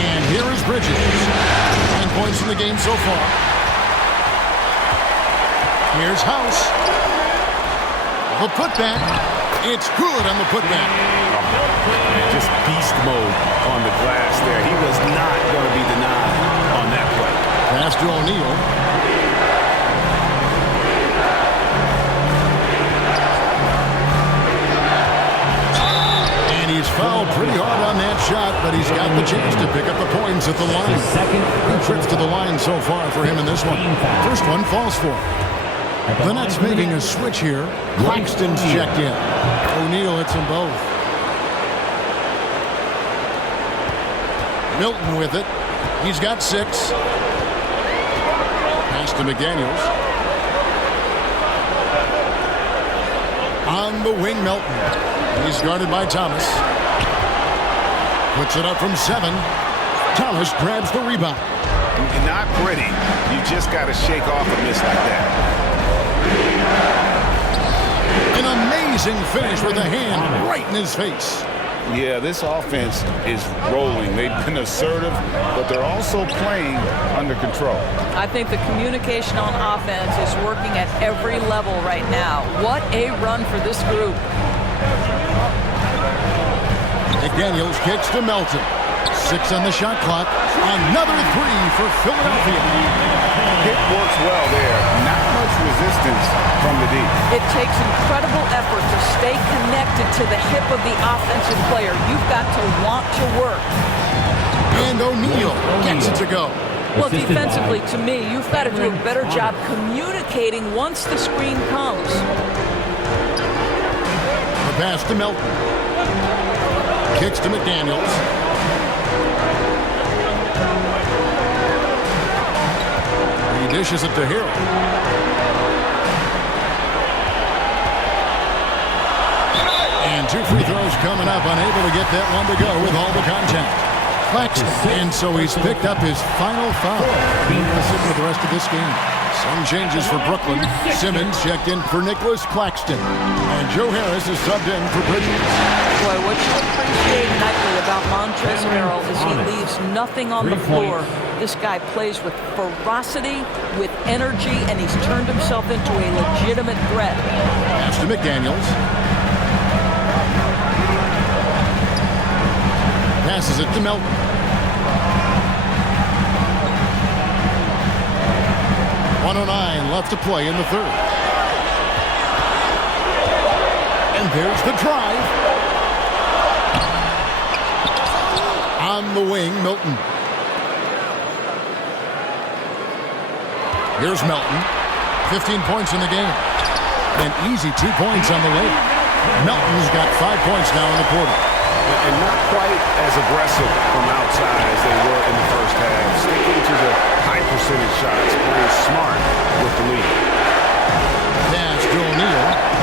And here is Bridges. 9 points in the game so far. Here's House. The putback. It's good on the putback. Just beast mode on the glass there. He was not going to be denied on that play. Pass to O'Neal. And he's fouled pretty hard on that shot, but he's got the chance to pick up the points at the line. 2 trips to the line so far for him in this one. First one falls for him. The Nets making a switch here. Claxton's checked in. O'Neal hits them both. Milton with it. He's got 6. Pass to McDaniels. On the wing, Melton. He's guarded by Thomas. Puts it up from 7. Thomas grabs the rebound. Not pretty. You just got to shake off a miss like that. An amazing finish with a hand right in his face. Yeah, this offense is rolling. They've been assertive, but they're also playing under control. I think the communication on offense is working at every level right now. What a run for this group. McDaniels kicks to Melton. 6 on the shot clock. Another 3 for Philadelphia. It works well there. Not much resistance from the deep. It takes incredible effort to stay connected to the hip of the offensive player. You've got to want to work. And O'Neal gets it to go. Well, defensively, to me, you've got to do a better job communicating once the screen comes. The pass to Melton. Kicks to McDaniels. He dishes it to Harrell. And 2 free throws coming up. Unable to get that one to go with all the contact. Claxton. And so he's picked up his final foul. Being consistent with the rest of this game. Some changes for Brooklyn. Simmons checked in for Nicholas Claxton. And Joe Harris is subbed in for Bridges. Boy, what you appreciate nightly about Montrezl Harrell is he leaves nothing on the floor. This guy plays with ferocity, with energy, and he's turned himself into a legitimate threat. Pass to McDaniels. Passes it to Melton. .109 left to play in the third. And there's the drive. From the wing, Milton. Here's Melton. 15 points in the game. An easy 2 points on the way. Melton's got 5 points now in the quarter. And not quite as aggressive from outside as they were in the first half. Sticking to the high percentage shots. Playing smart with the lead. Pass to O'Neal.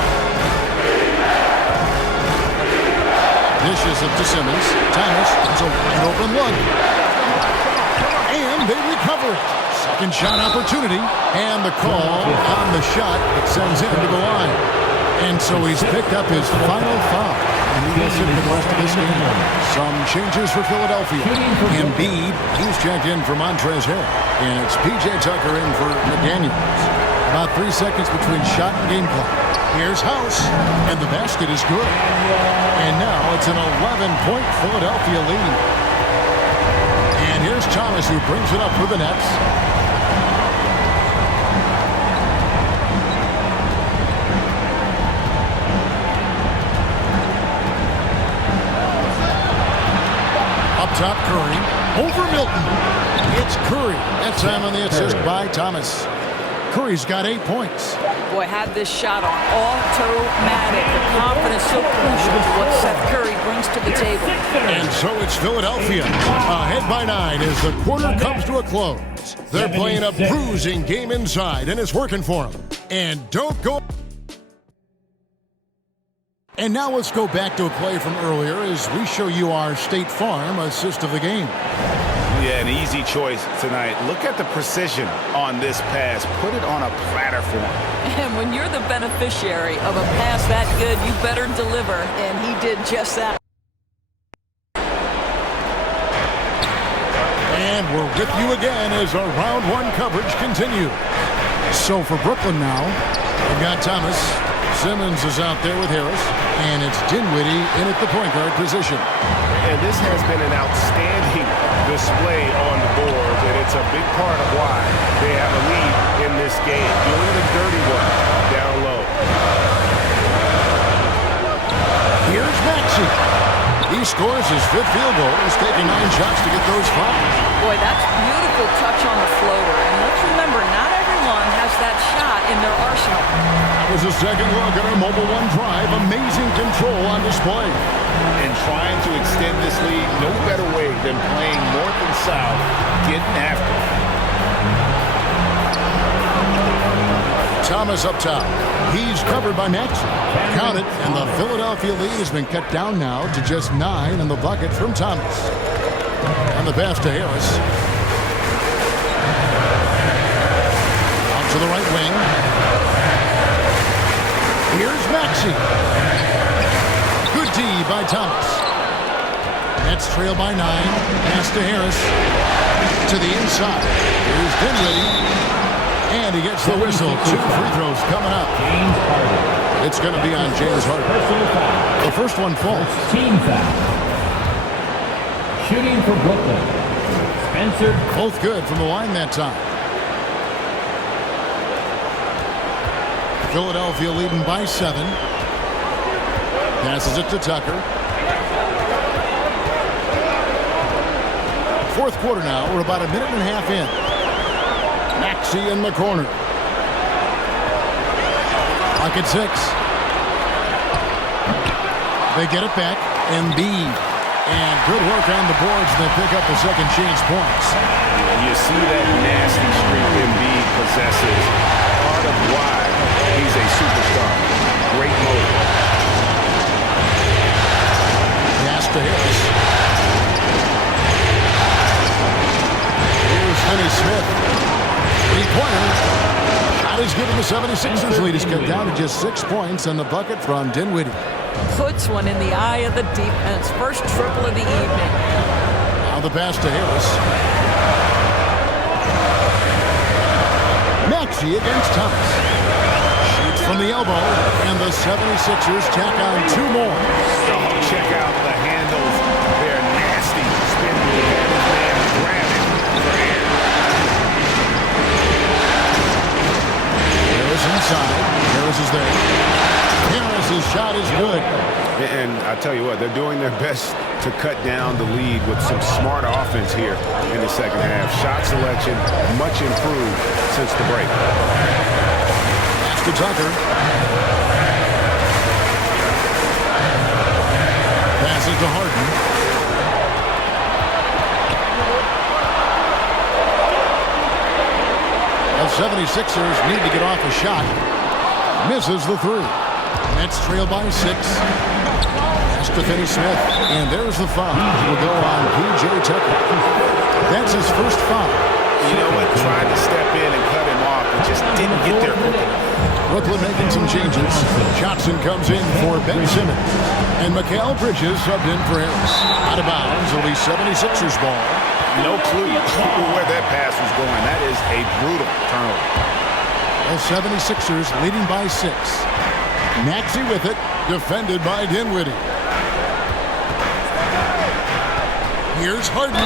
Dishes it to Simmons. Thomas, it's a wide open look. And they recover it. Second shot opportunity. And the call on the shot that sends him to the line. And so he's picked up his final foul. And he gets it for the rest of this game. Some changes for Philadelphia. Embiid, he's checked in for Montrezl Harrell. And it's P.J. Tucker in for McDaniels. About 3 seconds between shot and game clock. Here's House. And the basket is good. And now it's an 11-point Philadelphia lead. And here's Thomas who brings it up for the Nets. Up top, Curry. Over Milton. It's Curry. That time on the assist by Thomas. Curry's got 8 points. Boy, had this shot on automatic. The confidence so crucial to what Seth Curry brings to the table. And so it's Philadelphia ahead by 9 as the quarter comes to a close. They're playing a bruising game inside, and it's working for them. And don't go. And now let's go back to a play from earlier as we show you our State Farm assist of the game. Yeah, an easy choice tonight. Look at the precision on this pass. Put it on a platter for him. And when you're the beneficiary of a pass that good, you better deliver. And he did just that. And we're with you again as our round one coverage continues. So for Brooklyn now, we've got Thomas. Simmons is out there with Harris. And it's Dinwiddie in at the point guard position. And this has been an outstanding display on the board, and it's a big part of why they have a lead in this game. Doing the dirty work down low. Here's Maxey. He scores his 5th field goal. He's taking 9 shots to get those 5. Boy, that's beautiful touch on the floater. And let's remember, not everyone has that shot in their arsenal. That was a second look at our Mobile One drive. Amazing control on display. And trying to extend this lead, no better way than playing north and south, getting after it. Thomas up top. He's covered by Maxey. Count it, and the Philadelphia lead has been cut down now to just 9 in the bucket from Thomas. And the pass to Harris. Out to the right wing. Here's Maxey. Good D by Thomas. Nets trail by 9. Pass to Harris. To the inside. Here's Dinwiddie. And he gets the whistle. 2 free throws coming up. It's going to be on James Harden. The first one falls. Team foul. Shooting for Brooklyn. Spencer. Both good from the line that time. Philadelphia leading by 7. Passes it to Tucker. Fourth quarter now. We're about a minute and a half in. Maxey in the corner. Clock at 6. They get it back. Embiid. And good work on the boards. They pick up the second chance points. You see that nasty streak Embiid possesses. Part of why he's a superstar. Great motor. Pass to Harris. Here's Finney Smith. Three-pointer. Shot is given. The 76ers lead is cut down to just 6 points on the bucket from Dinwiddie. Puts one in the eye of the defense. First triple of the evening. Now the pass to Harris. Maxey against Thomas. Shoots from the elbow, and the 76ers tack on 2 more. Oh, check out the handles. They're nasty. Spin move. And his man grab it for air. Harris inside. Harris is there. Harris's shot is good. And I tell you what, they're doing their best to cut down the lead with some smart offense here in the second half. Shot selection much improved since the break. Pass to Tucker. Pass it to Harden. The 76ers need to get off a shot. Misses the three. Nets trail by 6. Pass to Finney-Smith. And there's the foul. Will go on P.J. Tucker. That's his first foul. You know what? Tried to step in and cut him off, but just didn't get there quick enough. Brooklyn making some changes. Johnson comes in for Ben Simmons. And Mikal Bridges subbed in for Harris. Out of bounds. It'll be 76ers ball. No clue where that pass was going. That is a brutal turnover. The 76ers leading by 6. Maxey with it, defended by Dinwiddie. Here's Harden,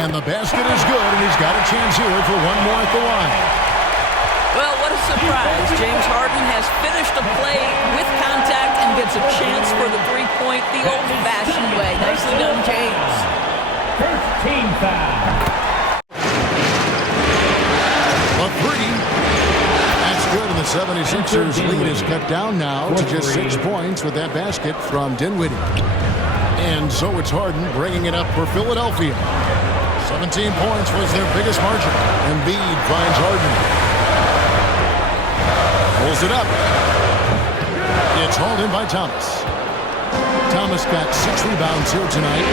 and the basket is good, and he's got a chance here for one more at the line. Well, what a surprise. James Harden has finished a play with contact and gets a chance for the three-point the old-fashioned way. Nicely done, James. First team foul. A three. That's good, and the 76ers lead is cut down now to just 6 points with that basket from Dinwiddie. And so it's Harden bringing it up for Philadelphia. 17 points was their biggest margin. Embiid finds Harden. Pulls it up. It's hauled in by Thomas. Thomas got 6 rebounds here tonight.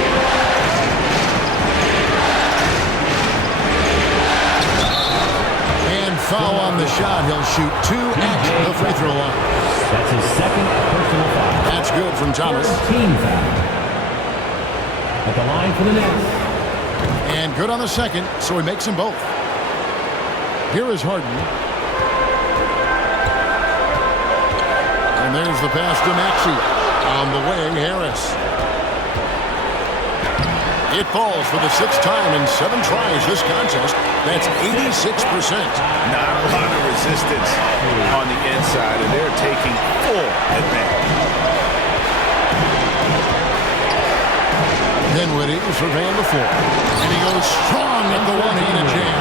Foul on the shot. He'll shoot 2 at the free throw line. That's his second personal foul. That's good from Thomas. Team foul. At the line for the Nets. And good on the second, so he makes them both. Here is Harden. And there's the pass to Maxey. On the way, Harris. It falls for the 6th time in 7 tries this contest. That's 86%. Not a lot of resistance on the inside, and they're taking full advantage. Dinwiddie surveying the floor. And he goes strong at the one-handed jam.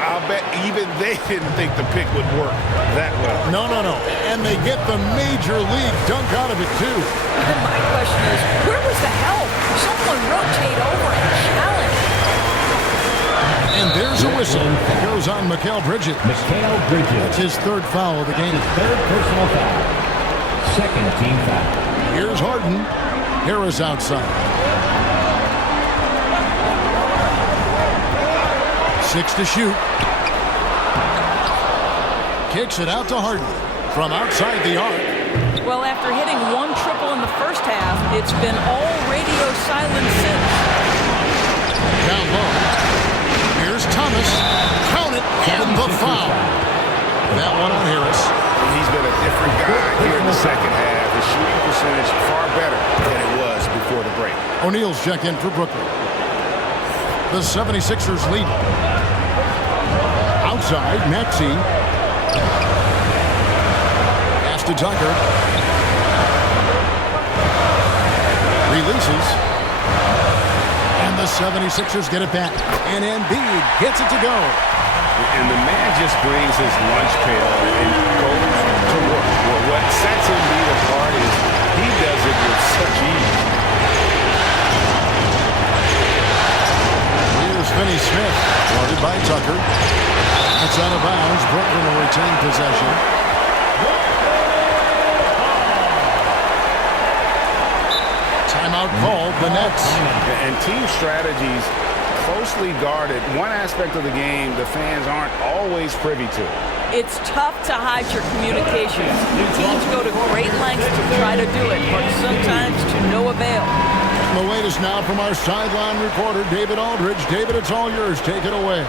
I'll bet even they didn't think the pick would work that well. No. And they get the major league dunk out of it, too. My question is, where was the help? Someone rotate over and challenge. And there's a whistle. It goes on Mikal Bridges. Mikal Bridges. That's his 3rd foul of the game. Third personal foul. Second team foul. Here's Harden. Harris outside. 6 to shoot. Kicks it out to Harden from outside the arc. Well, after hitting 1 triple in the first half, it's been all radio silence since. Down low. Here's Thomas. Count it, and the foul. That one on Harris. He's been a different guy here in the second half. His shooting percentage far better than it was before the break. O'Neal's check in for Brooklyn. The 76ers lead. Outside, Maxey. Pass to Tucker. Releases. And the 76ers get it back. And Embiid gets it to go. And the man just brings his lunch pail and goes to work. Well, what sets Embiid apart is he does it with such ease. Here's Finney-Smith, guarded by Tucker. It's out of bounds. Brooklyn will retain possession. Timeout called, the Nets. And team strategies closely guarded. One aspect of the game the fans aren't always privy to. It's tough to hide your communications. Teams go to great lengths to try to do it, but sometimes to no avail. The latest now from our sideline reporter, David Aldridge. David, it's all yours. Take it away.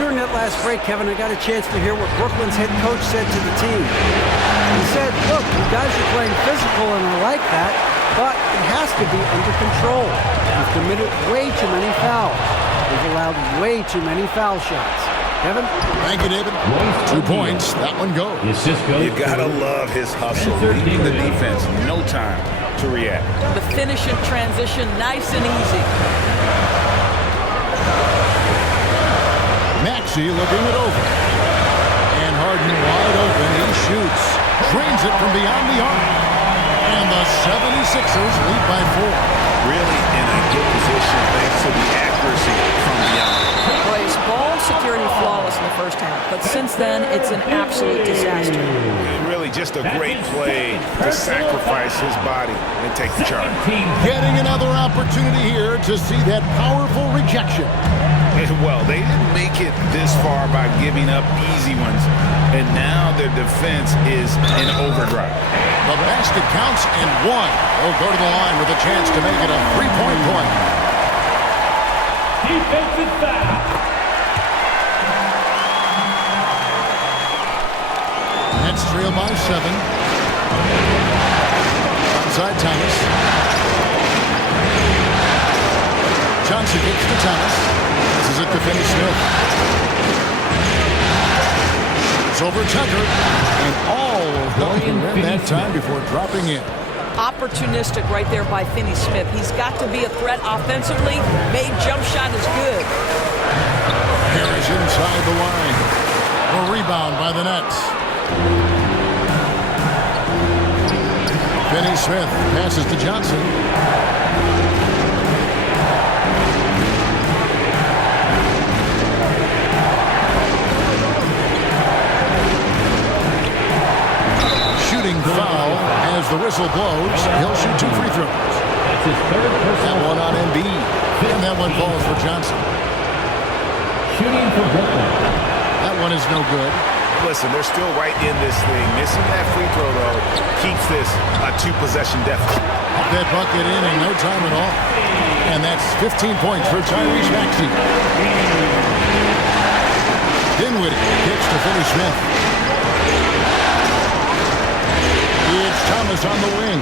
During that last break, Kevin, I got a chance to hear what Brooklyn's head coach said to the team. He said, look, you guys are playing physical and I like that, but it has to be under control. We've committed way too many fouls. We've allowed way too many foul shots. Kevin? Thank you, David. 2 points. That one goes. You gotta love his hustle. Leading the defense. No time. to react. The finish in transition, nice and easy. Maxey looking it over. And Harden wide open. He shoots. Drains it from beyond the arc. And the 76ers lead by 4. Really in a good position thanks to the accuracy from beyond. Plays ball security flawless in the first half, but since then, it's an absolute disaster. Really just a great play to sacrifice his body and take the charge. Getting another opportunity here to see that powerful rejection. Well, they didn't make it this far by giving up easy ones, and now their defense is in overdrive. The basket counts and 1. They'll go to the line with a chance to make it a 3-point play. Defensive foul. Nets trail by 7. Inside Thomas. Johnson gets to Thomas. This is it to Finney Smith. It's over Tucker. And all in that time before dropping in. Opportunistic right there by Finney Smith. He's got to be a threat offensively. Made jump shot is good. Harris inside the line. A rebound by the Nets. Finney Smith passes to Johnson. Shooting foul as the whistle blows. He'll shoot 2 free throws. That's his third personal. That one on Embiid. And that one falls for Johnson. Shooting for Brooklyn. That one is no good. Listen, they're still right in this thing. Missing that free throw, though, keeps this a 2-possession deficit. Up that bucket in no time at all. And that's 15 points for Tyrese Maxey. Dinwiddie kicks to Finney Smith. It's Thomas on the wing.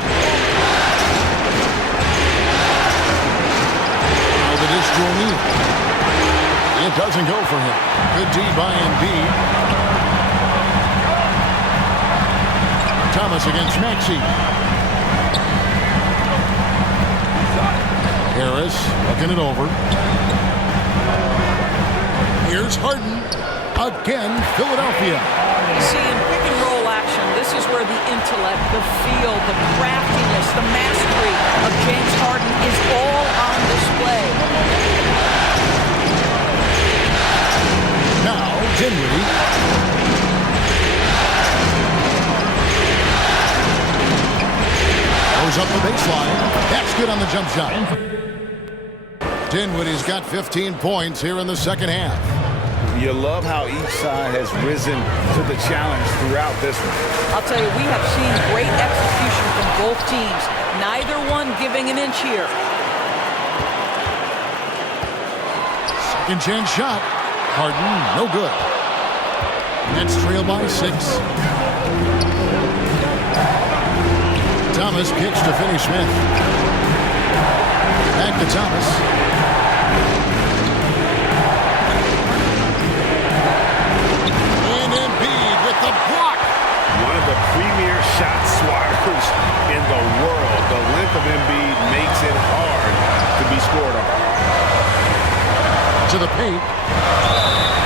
Over this to O'Neal. It doesn't go for him. Good D by Embiid. Thomas against Maxey. Harris looking it over. Here's Harden. Again, Philadelphia. See, in pick and roll action, this is where the intellect, the feel, the craftiness, the mastery of James Harden is all on display. Now, Dinwiddie. Goes up the baseline. That's good on the jump shot. Dinwiddie's got 15 points here in the second half. You love how each side has risen to the challenge throughout this one. I'll tell you, we have seen great execution from both teams. Neither one giving an inch here. Second chance shot. Harden, no good. Nets trail by 6. Thomas kicks to Finney Smith. Back to Thomas. And Embiid with the block. One of the premier shot swatters in the world. The length of Embiid makes it hard to be scored on. To the paint.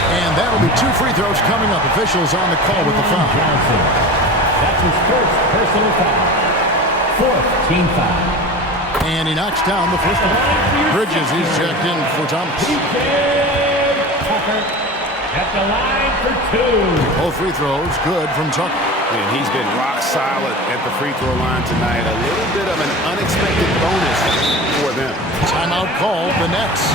And that'll be 2 free throws coming up. Officials on the call with the foul. Johnson. That's his first personal foul. Fourth team foul. And he knocks down the first one. Bridges, he's checked in for Thomas. Tucker at the line for 2. Both free throws good from Tucker. And he's been rock solid at the free throw line tonight. A little bit of an unexpected bonus for them. Timeout call, the Nets.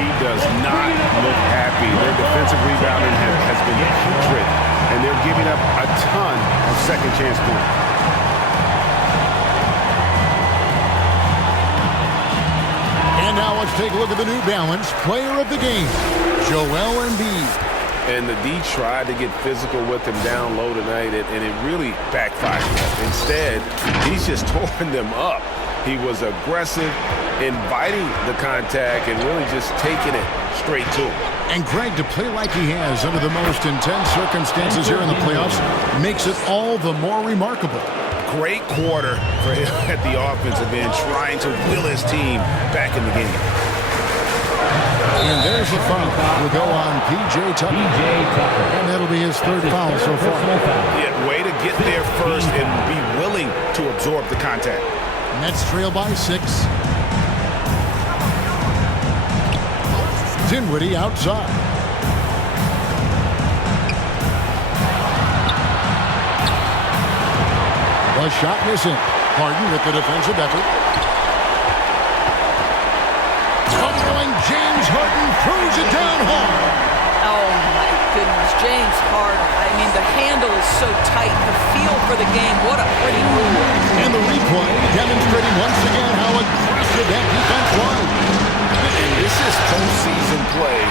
He does not look happy. Their defensive rebounding has been putrid, and they're giving up a ton of second chance points. And now let's take a look at the New Balance player of the game, Joel Embiid. And the D tried to get physical with him down low tonight, and it really backfired. Instead, he's just tore them up. He was aggressive, inviting the contact, and really just taking it straight to him. And Greg, to play like he has under the most intense circumstances here in the playoffs makes it all the more remarkable. Great quarter for him at the offensive end, trying to will his team back in the game. And there's the foul. Will go on P.J. Tucker. And that'll be his third foul so far. Yeah, way to get there first and be willing to absorb the contact. Nets trail by 6. Dinwiddie outside. The shot missing. Harden with the defensive effort. Tumbling James Harden throws it down hard. Oh, my goodness. James Harden. I mean, the handle is so tight. The feel for the game. What a pretty move. And the replay demonstrating once again how aggressive that defense was. And this is postseason play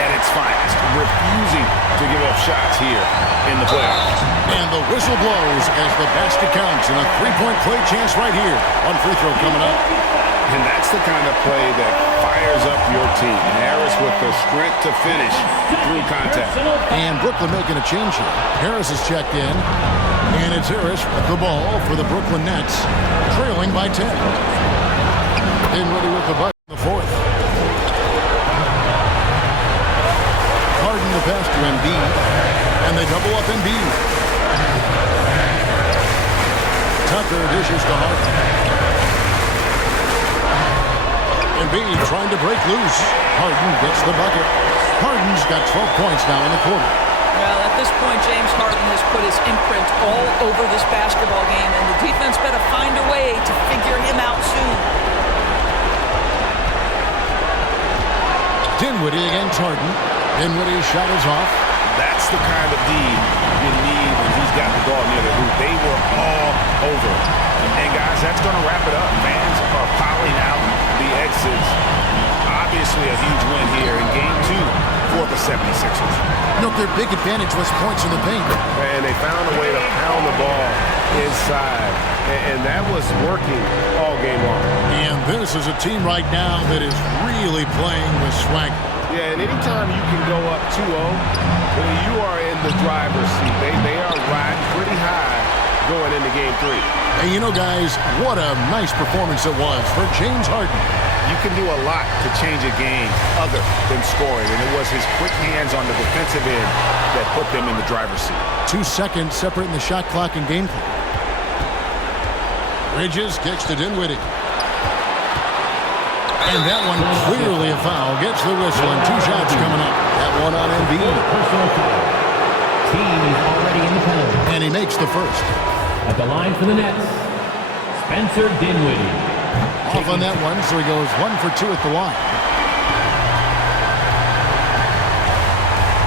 at its finest, refusing to give up shots here in the playoffs. And the whistle blows as the basket counts, and a three-point play chance right here. One free throw coming up. And that's the kind of play that fires up your team. Harris with the strength to finish through contact. And Brooklyn making a change here. Harris is checked in, and it's Harris with the ball for the Brooklyn Nets, trailing by 10. Dinwiddie with the bucket in the fourth. Harden the pass to Embiid, and they double up Embiid. Tucker dishes to Harden. Embiid trying to break loose. Harden gets the bucket. Harden's got 12 points now in the quarter. Well, at this point, James Harden has put his imprint all over this basketball game, and the defense better find a way to figure him out soon. Dinwiddie against Harden. Dinwiddie's shot is off. That's the kind of D you need when he's got the ball near the hoop. They were all over. And guys, that's going to wrap it up. Fans are piling out the exits. Obviously a huge win here in Game 2 for the 76ers. Look, their big advantage was points in the paint. And they found a way to pound the ball inside. And that was working all game long. And this is a team right now that is really playing with swagger. Yeah, and anytime you can go up 2-0, you are in the driver's seat. They are riding pretty high going into Game 3. And you know, guys, what a nice performance it was for James Harden. You can do a lot to change a game other than scoring, and it was his quick hands on the defensive end that put them in the driver's seat. 2 seconds separating the shot clock and game clock. Bridges kicks to Dinwiddie. And that one clearly a foul. Gets the whistle, and 2 shots coming up. That one on Embiid. Team is already in the penalty. And he makes the first. At the line for the Nets, Spencer Dinwiddie. Off on that one, so he goes 1 for 2 at the line.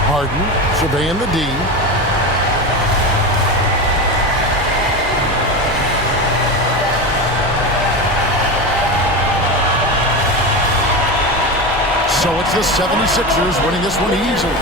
Harden surveying the D. So it's the 76ers winning this one easily.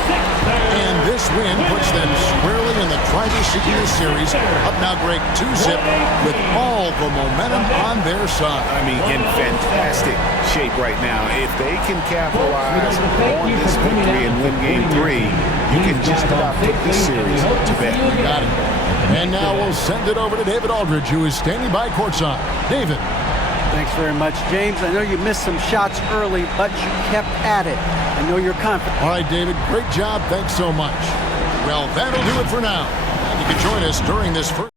And this win puts them squarely in the driver's seat in this series. Up now, Greg, 2-zip with all the momentum on their side. I mean, in fantastic shape right now. If they can capitalize on this victory and win Game 3, you can just about put this series to bed. Got it. And now we'll send it over to David Aldridge, who is standing by courtside. David. Thanks very much, James. I know you missed some shots early, but you kept at it. I know you're confident. All right, David, great job. Thanks so much. Well, that'll do it for now. And you can join us during this first